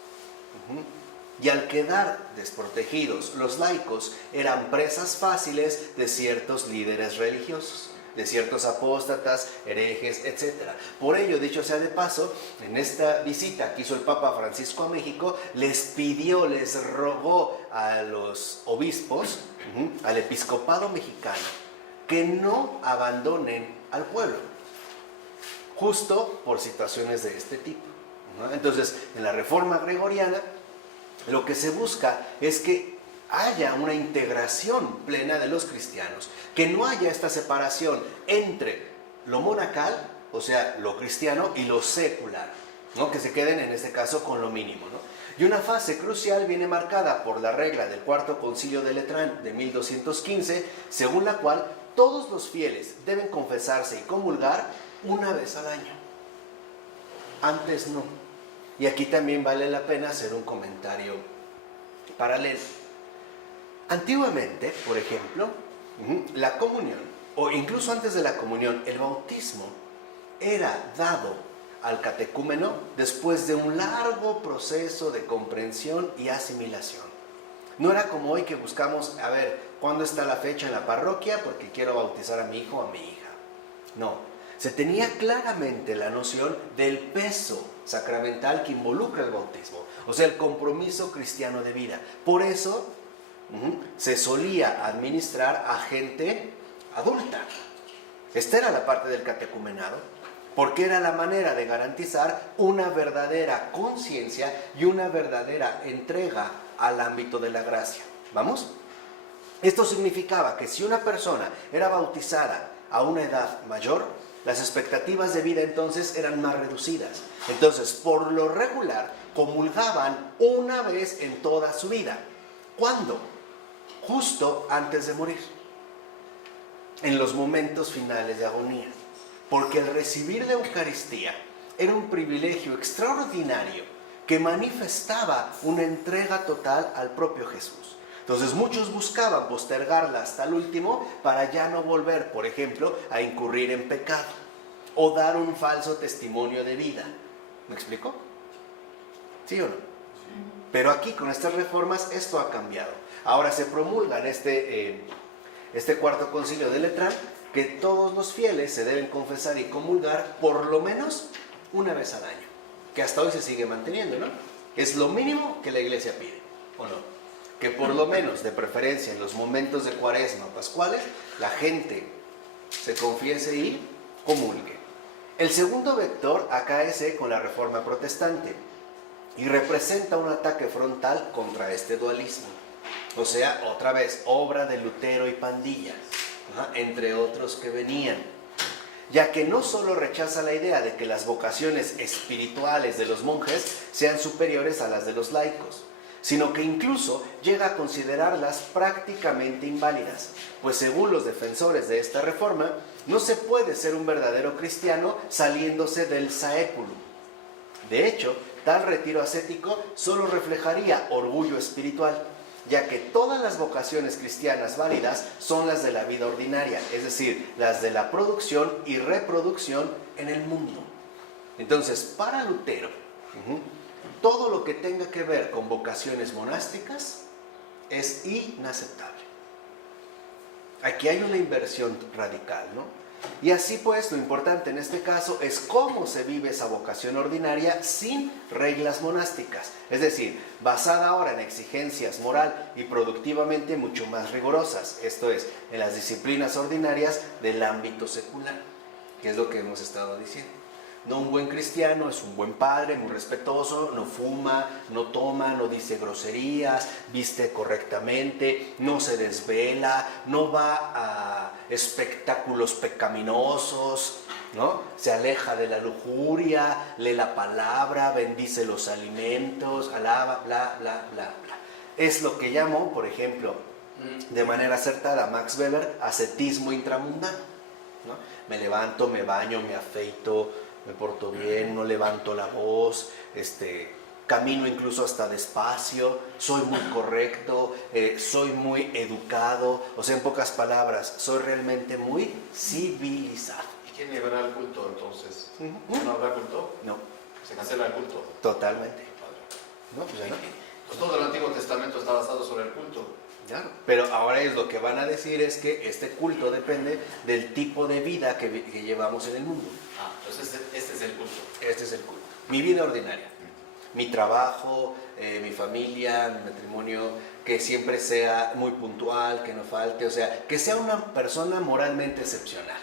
Y al quedar desprotegidos, los laicos eran presas fáciles de ciertos líderes religiosos, de ciertos apóstatas, herejes, etc. Por ello, dicho sea de paso, en esta visita que hizo el Papa Francisco a México, les rogó a los obispos, al episcopado mexicano, que no abandonen al pueblo, justo por situaciones de este tipo, ¿no? Entonces, en la Reforma Gregoriana, lo que se busca es que haya una integración plena de los cristianos, que no haya esta separación entre lo monacal, o sea, lo cristiano, y lo secular, ¿no? Que se queden en este caso con lo mínimo, ¿no? Y una fase crucial viene marcada por la regla del Cuarto Concilio de Letrán de 1215, según la cual todos los fieles deben confesarse y comulgar una vez al año. Antes no. Y aquí también vale la pena hacer un comentario paralelo. Antiguamente, por ejemplo, la comunión, o incluso antes de la comunión, el bautismo era dado al catecúmeno después de un largo proceso de comprensión y asimilación. No era como hoy que buscamos, a ver, ¿cuándo está la fecha en la parroquia? Porque quiero bautizar a mi hijo o a mi hija. No, se tenía claramente la noción del peso sacramental que involucra el bautismo, o sea, el compromiso cristiano de vida. Por eso se solía administrar a gente adulta. Esta era la parte del catecumenado, porque era la manera de garantizar una verdadera conciencia y una verdadera entrega al ámbito de la gracia. ¿Vamos? Esto significaba que si una persona era bautizada a una edad mayor, las expectativas de vida entonces eran más reducidas. Entonces, por lo regular, comulgaban una vez en toda su vida. ¿Cuándo? Justo antes de morir, en los momentos finales de agonía. Porque el recibir la Eucaristía era un privilegio extraordinario que manifestaba una entrega total al propio Jesús. Entonces muchos buscaban postergarla hasta el último para ya no volver, por ejemplo, a incurrir en pecado o dar un falso testimonio de vida. ¿Me explico? ¿Sí o no? Pero aquí con estas reformas esto ha cambiado. Ahora se promulga en este cuarto concilio de Letrán que todos los fieles se deben confesar y comulgar por lo menos una vez al año, que hasta hoy se sigue manteniendo, ¿no? Es lo mínimo que la iglesia pide, ¿o no? Que por lo menos, de preferencia en los momentos de cuaresma o pascuales, la gente se confiese y comulgue. El segundo vector acaece con la Reforma Protestante y representa un ataque frontal contra este dualismo. O sea, otra vez, obra de Lutero y Pandilla, entre otros que venían, ya que no solo rechaza la idea de que las vocaciones espirituales de los monjes sean superiores a las de los laicos, sino que incluso llega a considerarlas prácticamente inválidas, pues según los defensores de esta reforma, no se puede ser un verdadero cristiano saliéndose del saeculum. De hecho, tal retiro ascético solo reflejaría orgullo espiritual, ya que todas las vocaciones cristianas válidas son las de la vida ordinaria, es decir, las de la producción y reproducción en el mundo. Entonces, para Lutero, todo lo que tenga que ver con vocaciones monásticas es inaceptable. Aquí hay una inversión radical, ¿no? Y así pues, lo importante en este caso es cómo se vive esa vocación ordinaria sin reglas monásticas, es decir, basada ahora en exigencias moral y productivamente mucho más rigurosas, esto es, en las disciplinas ordinarias del ámbito secular, que es lo que hemos estado diciendo. No, un buen cristiano es un buen padre, muy respetuoso, no fuma, no toma, no dice groserías, viste correctamente, no se desvela, no va a espectáculos pecaminosos, ¿no? Se aleja de la lujuria, lee la palabra, bendice los alimentos, alaba, bla, bla, bla, bla. Es lo que llamó, por ejemplo, de manera acertada Max Weber, ascetismo intramundano, ¿no? Me levanto, me baño, me afeito, me porto bien, no levanto la voz, camino incluso hasta despacio, soy muy correcto, soy muy educado, o sea, en pocas palabras, soy realmente muy civilizado. ¿Y quién llevará el culto entonces? ¿No habrá culto? No. ¿Se cancela el culto? Totalmente. No, pues ya no. Pues todo el Antiguo Testamento está basado sobre el culto. Claro. Pero ahora es lo que van a decir es que este culto depende del tipo de vida que llevamos en el mundo. Ah, entonces este es el culto. Este es el culto. Mi vida ordinaria. Mi trabajo, mi familia, mi matrimonio, que siempre sea muy puntual, que no falte, o sea, que sea una persona moralmente excepcional.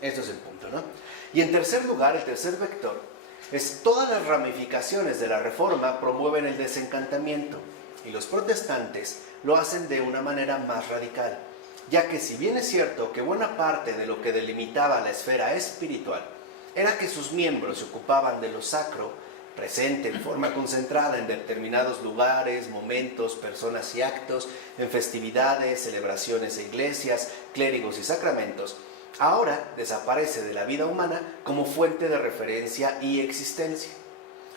Esto es el punto, ¿no? Y en tercer lugar, el tercer vector, es todas las ramificaciones de la Reforma promueven el desencantamiento, y los protestantes lo hacen de una manera más radical, ya que si bien es cierto que buena parte de lo que delimitaba la esfera espiritual era que sus miembros se ocupaban de lo sacro, presente en forma concentrada en determinados lugares, momentos, personas y actos, en festividades, celebraciones e iglesias, clérigos y sacramentos, ahora desaparece de la vida humana como fuente de referencia y existencia,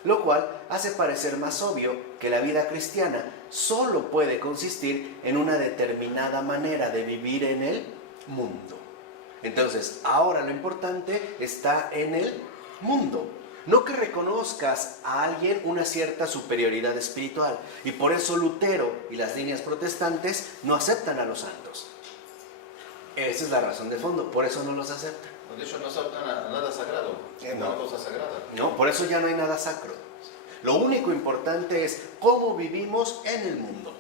lo cual hace parecer más obvio que la vida cristiana solo puede consistir en una determinada manera de vivir en el mundo. Entonces, ahora lo importante está en el mundo. No que reconozcas a alguien una cierta superioridad espiritual. Y por eso Lutero y las líneas protestantes no aceptan a los santos. Esa es la razón de fondo, por eso no los aceptan. De hecho, no aceptan nada sagrado, No. una cosa sagrada. No, por eso ya no hay nada sacro. Lo único importante es cómo vivimos en el mundo.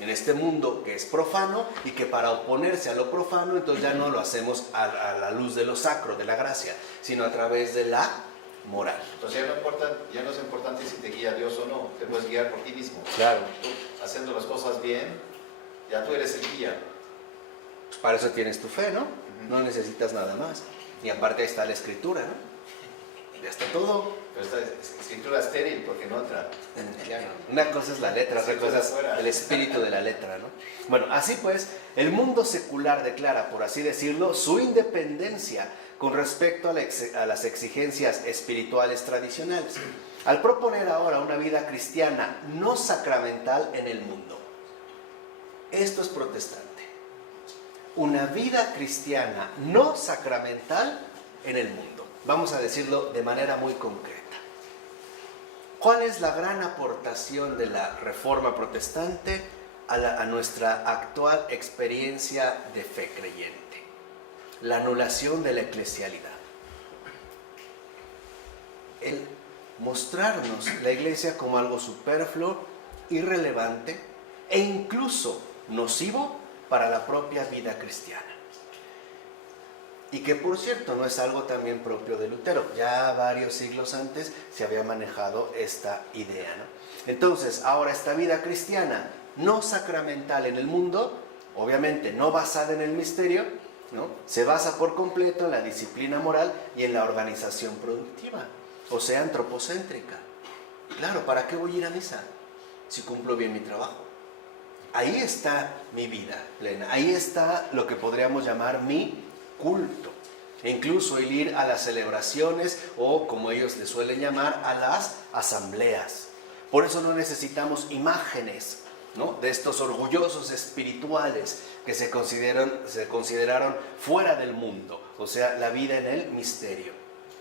En este mundo que es profano y que para oponerse a lo profano, entonces ya no lo hacemos a la luz de lo sacro, de la gracia, sino a través de la moral. Entonces ya no es importante si te guía Dios o no, te puedes guiar por ti mismo. Claro. Tú, haciendo las cosas bien, ya tú eres el guía. Pues para eso tienes tu fe, ¿no? No necesitas nada más. Y aparte ahí está la escritura, ¿no? Ya está todo. Pero esta escritura estéril porque no entra. Ya no. Una cosa es la letra, otra cosa es el espíritu de la letra, ¿no? Bueno, así pues, el mundo secular declara, por así decirlo, su independencia con respecto a las exigencias espirituales tradicionales, al proponer ahora una vida cristiana no sacramental en el mundo. Esto es protestante. Una vida cristiana no sacramental en el mundo. Vamos a decirlo de manera muy concreta. ¿Cuál es la gran aportación de la Reforma Protestante a nuestra actual experiencia de fe creyente? La anulación de la eclesialidad. El mostrarnos la iglesia como algo superfluo, irrelevante e incluso nocivo para la propia vida cristiana. Y que por cierto no es algo también propio de Lutero, ya varios siglos antes se había manejado esta idea, ¿no? Entonces, ahora esta vida cristiana no sacramental en el mundo, obviamente no basada en el misterio, ¿no? Se basa por completo en la disciplina moral y en la organización productiva, o sea, antropocéntrica. Claro, ¿para qué voy a ir a misa si cumplo bien mi trabajo? Ahí está mi vida plena, ahí está lo que podríamos llamar mi culto. E incluso el ir a las celebraciones o, como ellos le suelen llamar, a las asambleas. Por eso no necesitamos imágenes, ¿no?, de estos orgullosos espirituales que se consideraron fuera del mundo, o sea, la vida en el misterio,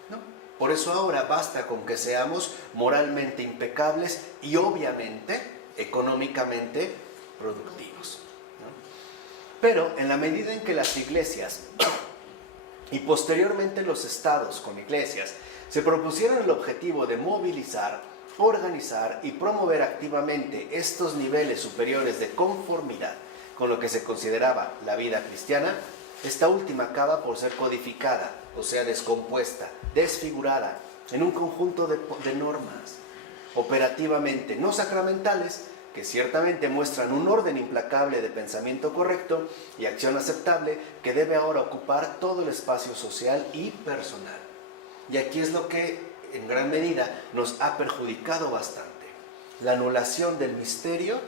¿no? Por eso ahora basta con que seamos moralmente impecables y obviamente económicamente productivos, ¿no? Pero en la medida en que las iglesias y posteriormente los estados con iglesias se propusieron el objetivo de movilizar, organizar y promover activamente estos niveles superiores de conformidad con lo que se consideraba la vida cristiana, esta última acaba por ser codificada, o sea, descompuesta, desfigurada en un conjunto de normas operativamente no sacramentales que ciertamente muestran un orden implacable de pensamiento correcto y acción aceptable que debe ahora ocupar todo el espacio social y personal. Y aquí es lo que en gran medida nos ha perjudicado bastante: la anulación del misterio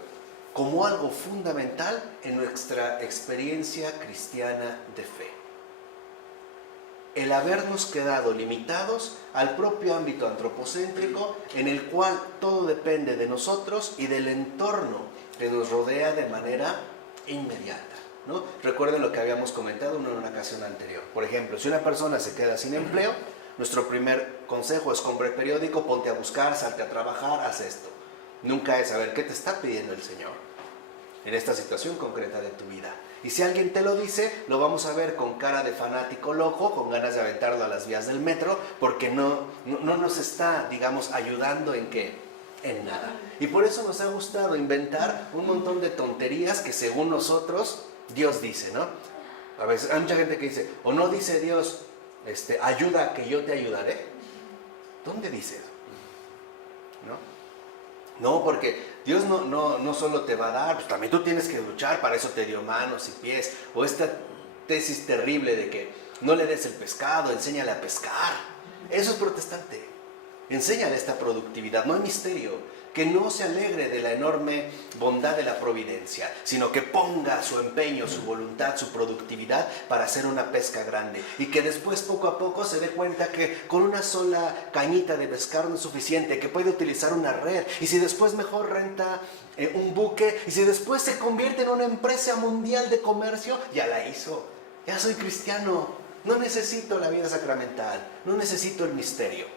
como algo fundamental en nuestra experiencia cristiana de fe. El habernos quedado limitados al propio ámbito antropocéntrico en el cual todo depende de nosotros y del entorno que nos rodea de manera inmediata, ¿no? Recuerden lo que habíamos comentado en una ocasión anterior. Por ejemplo, si una persona se queda sin empleo, nuestro primer consejo es: compra el periódico, ponte a buscar, salte a trabajar, haz esto. Nunca es saber qué te está pidiendo el Señor en esta situación concreta de tu vida. Y si alguien te lo dice, lo vamos a ver con cara de fanático loco, con ganas de aventarlo a las vías del metro, porque no nos está, digamos, ayudando en qué, en nada. Y por eso nos ha gustado inventar un montón de tonterías que según nosotros Dios dice, ¿no? A veces hay mucha gente que dice, o no dice Dios, ayuda que yo te ayudaré. ¿Dónde dice eso? No, porque Dios no solo te va a dar, pues también tú tienes que luchar, para eso te dio manos y pies. O esta tesis terrible de que no le des el pescado, enséñale a pescar. Eso es protestante. Enséñale esta productividad, no hay misterio. Que no se alegre de la enorme bondad de la providencia, sino que ponga su empeño, su voluntad, su productividad para hacer una pesca grande. Y que después, poco a poco, se dé cuenta que con una sola cañita de pescar no es suficiente, que puede utilizar una red. Y si después mejor renta un buque, y si después se convierte en una empresa mundial de comercio, ya la hizo. Ya soy cristiano, no necesito la vida sacramental, no necesito el misterio.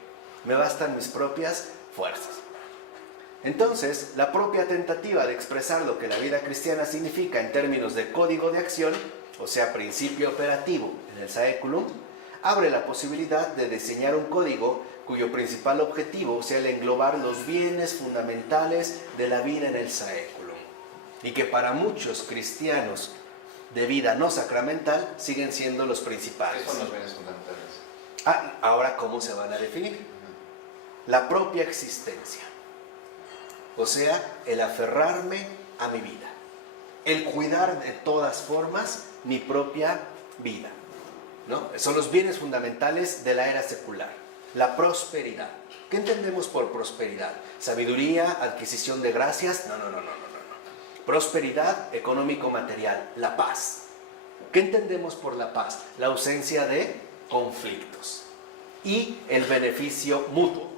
Me bastan mis propias fuerzas. Entonces, la propia tentativa de expresar lo que la vida cristiana significa en términos de código de acción, o sea, principio operativo en el Saeculum, abre la posibilidad de diseñar un código cuyo principal objetivo sea el englobar los bienes fundamentales de la vida en el Saeculum, y que para muchos cristianos de vida no sacramental siguen siendo los principales. ¿Qué son los bienes fundamentales? Ahora, ¿cómo se van a definir? La propia existencia. O sea, el aferrarme a mi vida, el cuidar de todas formas mi propia vida, ¿no? Son los bienes fundamentales de la era secular. La prosperidad. ¿Qué entendemos por prosperidad? ¿Sabiduría, adquisición de gracias? No. Prosperidad económico-material, la paz. ¿Qué entendemos por la paz? La ausencia de conflictos y el beneficio mutuo.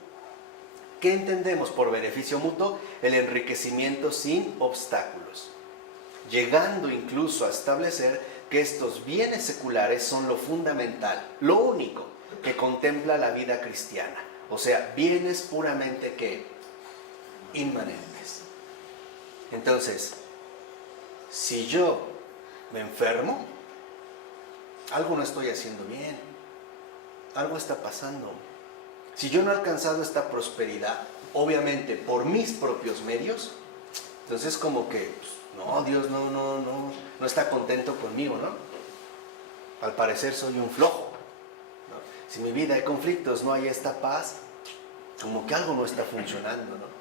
¿Qué entendemos por beneficio mutuo? El enriquecimiento sin obstáculos. llegando incluso a establecer que estos bienes seculares son lo fundamental, lo único que contempla la vida cristiana. O sea, bienes puramente ¿qué? Inmanentes. Entonces, si yo me enfermo, algo no estoy haciendo bien, algo está pasando. Si yo no he alcanzado esta prosperidad, obviamente por mis propios medios, entonces como que, pues, no, Dios no está contento conmigo, ¿no? Al parecer soy un flojo, ¿no? Si en mi vida hay conflictos, no hay esta paz, como que algo no está funcionando, ¿no?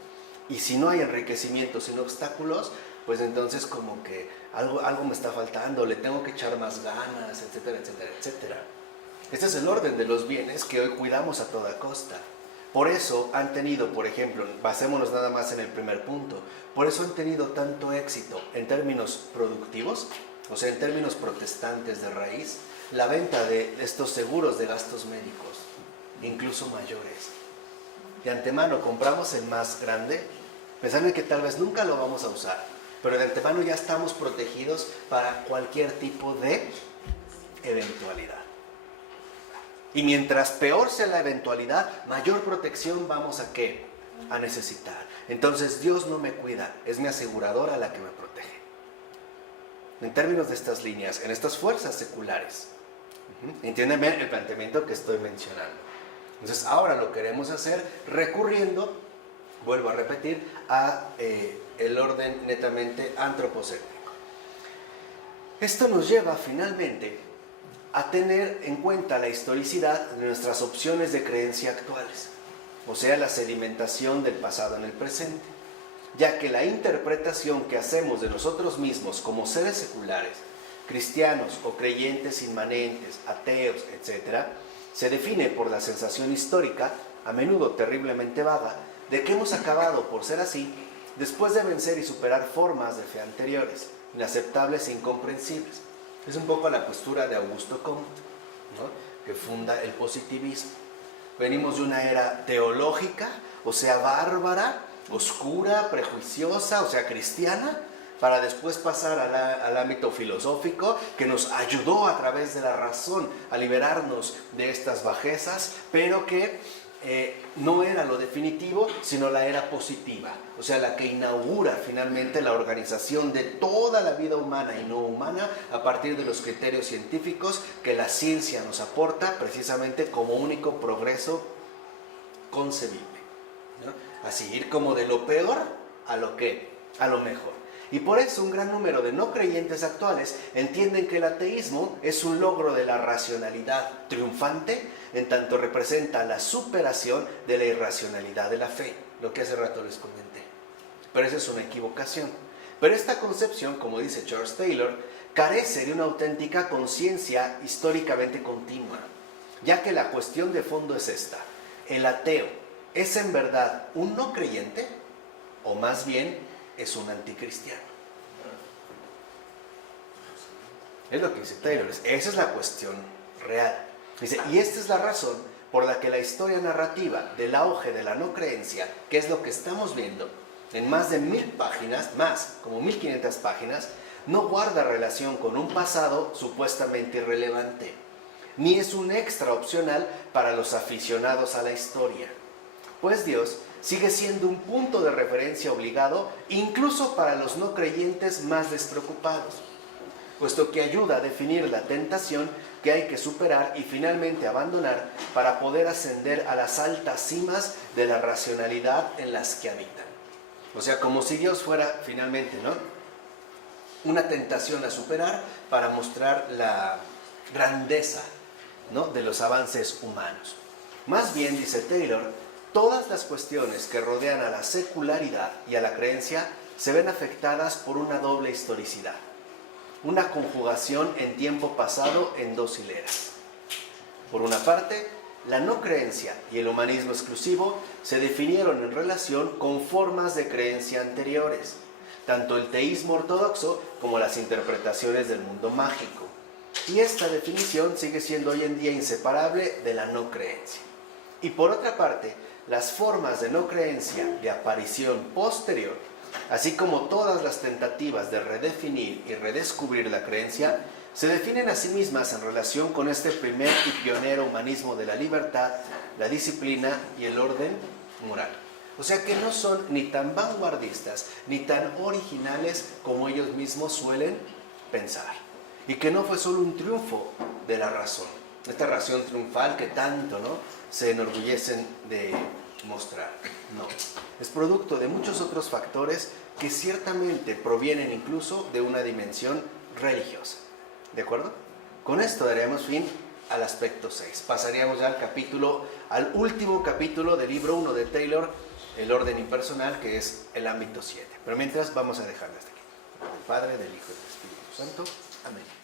Y si no hay enriquecimiento sin obstáculos, pues entonces como que algo me está faltando, le tengo que echar más ganas, etcétera, etcétera, etcétera. Este es el orden de los bienes que hoy cuidamos a toda costa. Por eso han tenido, por ejemplo, basémonos nada más en el primer punto, por eso han tenido tanto éxito en términos productivos, o sea, en términos protestantes de raíz, la venta de estos seguros de gastos médicos, incluso mayores. De antemano compramos el más grande, pensando que tal vez nunca lo vamos a usar, pero de antemano ya estamos protegidos para cualquier tipo de eventualidad. Y mientras peor sea la eventualidad, mayor protección vamos a ¿qué? A necesitar. Entonces Dios no me cuida, es mi aseguradora la que me protege. En términos de estas líneas, en estas fuerzas seculares, entiéndeme el planteamiento que estoy mencionando. Entonces ahora lo queremos hacer recurriendo, vuelvo a repetir, a el orden netamente antropocéntrico. Esto nos lleva finalmente a tener en cuenta la historicidad de nuestras opciones de creencia actuales, o sea, la sedimentación del pasado en el presente, ya que la interpretación que hacemos de nosotros mismos como seres seculares, cristianos o creyentes inmanentes, ateos, etc., se define por la sensación histórica, a menudo terriblemente vaga, de que hemos acabado por ser así después de vencer y superar formas de fe anteriores, inaceptables e incomprensibles. Es un poco la postura de Augusto Comte, ¿no? Que funda el positivismo. Venimos de una era teológica, o sea, bárbara, oscura, prejuiciosa, o sea, cristiana, para después pasar al ámbito filosófico, que nos ayudó a través de la razón a liberarnos de estas bajezas, pero que no era lo definitivo, sino la era positiva, o sea, la que inaugura finalmente la organización de toda la vida humana y no humana a partir de los criterios científicos que la ciencia nos aporta precisamente como único progreso concebible, ¿no? Así, ir como de lo peor a lo mejor. Y por eso un gran número de no creyentes actuales entienden que el ateísmo es un logro de la racionalidad triunfante, en tanto representa la superación de la irracionalidad de la fe, lo que hace rato les comenté. Pero esa es una equivocación. Pero esta concepción, como dice Charles Taylor, carece de una auténtica conciencia históricamente continua, ya que la cuestión de fondo es esta: ¿el ateo es en verdad un no creyente o más bien es un anticristiano? Es lo que dice Taylor. Esa es la cuestión real. Dice, y esta es la razón por la que la historia narrativa del auge de la no creencia, que es lo que estamos viendo en más de 1000 páginas, más como 1500 páginas, no guarda relación con un pasado supuestamente irrelevante, ni es un extra opcional para los aficionados a la historia. Pues Dios sigue siendo un punto de referencia obligado incluso para los no creyentes más despreocupados, puesto que ayuda a definir la tentación que hay que superar y finalmente abandonar para poder ascender a las altas cimas de la racionalidad en las que habitan. O sea, como si Dios fuera finalmente, ¿no?, una tentación a superar para mostrar la grandeza, ¿no?, de los avances humanos. Más bien, dice Taylor, todas las cuestiones que rodean a la secularidad y a la creencia se ven afectadas por una doble historicidad, una conjugación en tiempo pasado en dos hileras. Por una parte, la no creencia y el humanismo exclusivo se definieron en relación con formas de creencia anteriores, tanto el teísmo ortodoxo como las interpretaciones del mundo mágico. Y esta definición sigue siendo hoy en día inseparable de la no creencia. Y por otra parte, las formas de no creencia de aparición posterior, así como todas las tentativas de redefinir y redescubrir la creencia, se definen a sí mismas en relación con este primer y pionero humanismo de la libertad, la disciplina y el orden moral. O sea que no son ni tan vanguardistas ni tan originales como ellos mismos suelen pensar. Y que no fue solo un triunfo de la razón, esta razón triunfal que tanto, ¿no?, se enorgullecen de mostrar. No, es producto de muchos otros factores que ciertamente provienen incluso de una dimensión religiosa. ¿De acuerdo? Con esto daremos fin al aspecto 6. Pasaríamos ya al último capítulo del libro 1 de Taylor, el orden impersonal, que es el ámbito 7. Pero mientras vamos a dejarlo hasta aquí. Del Padre, del Hijo y del Espíritu Santo. Amén.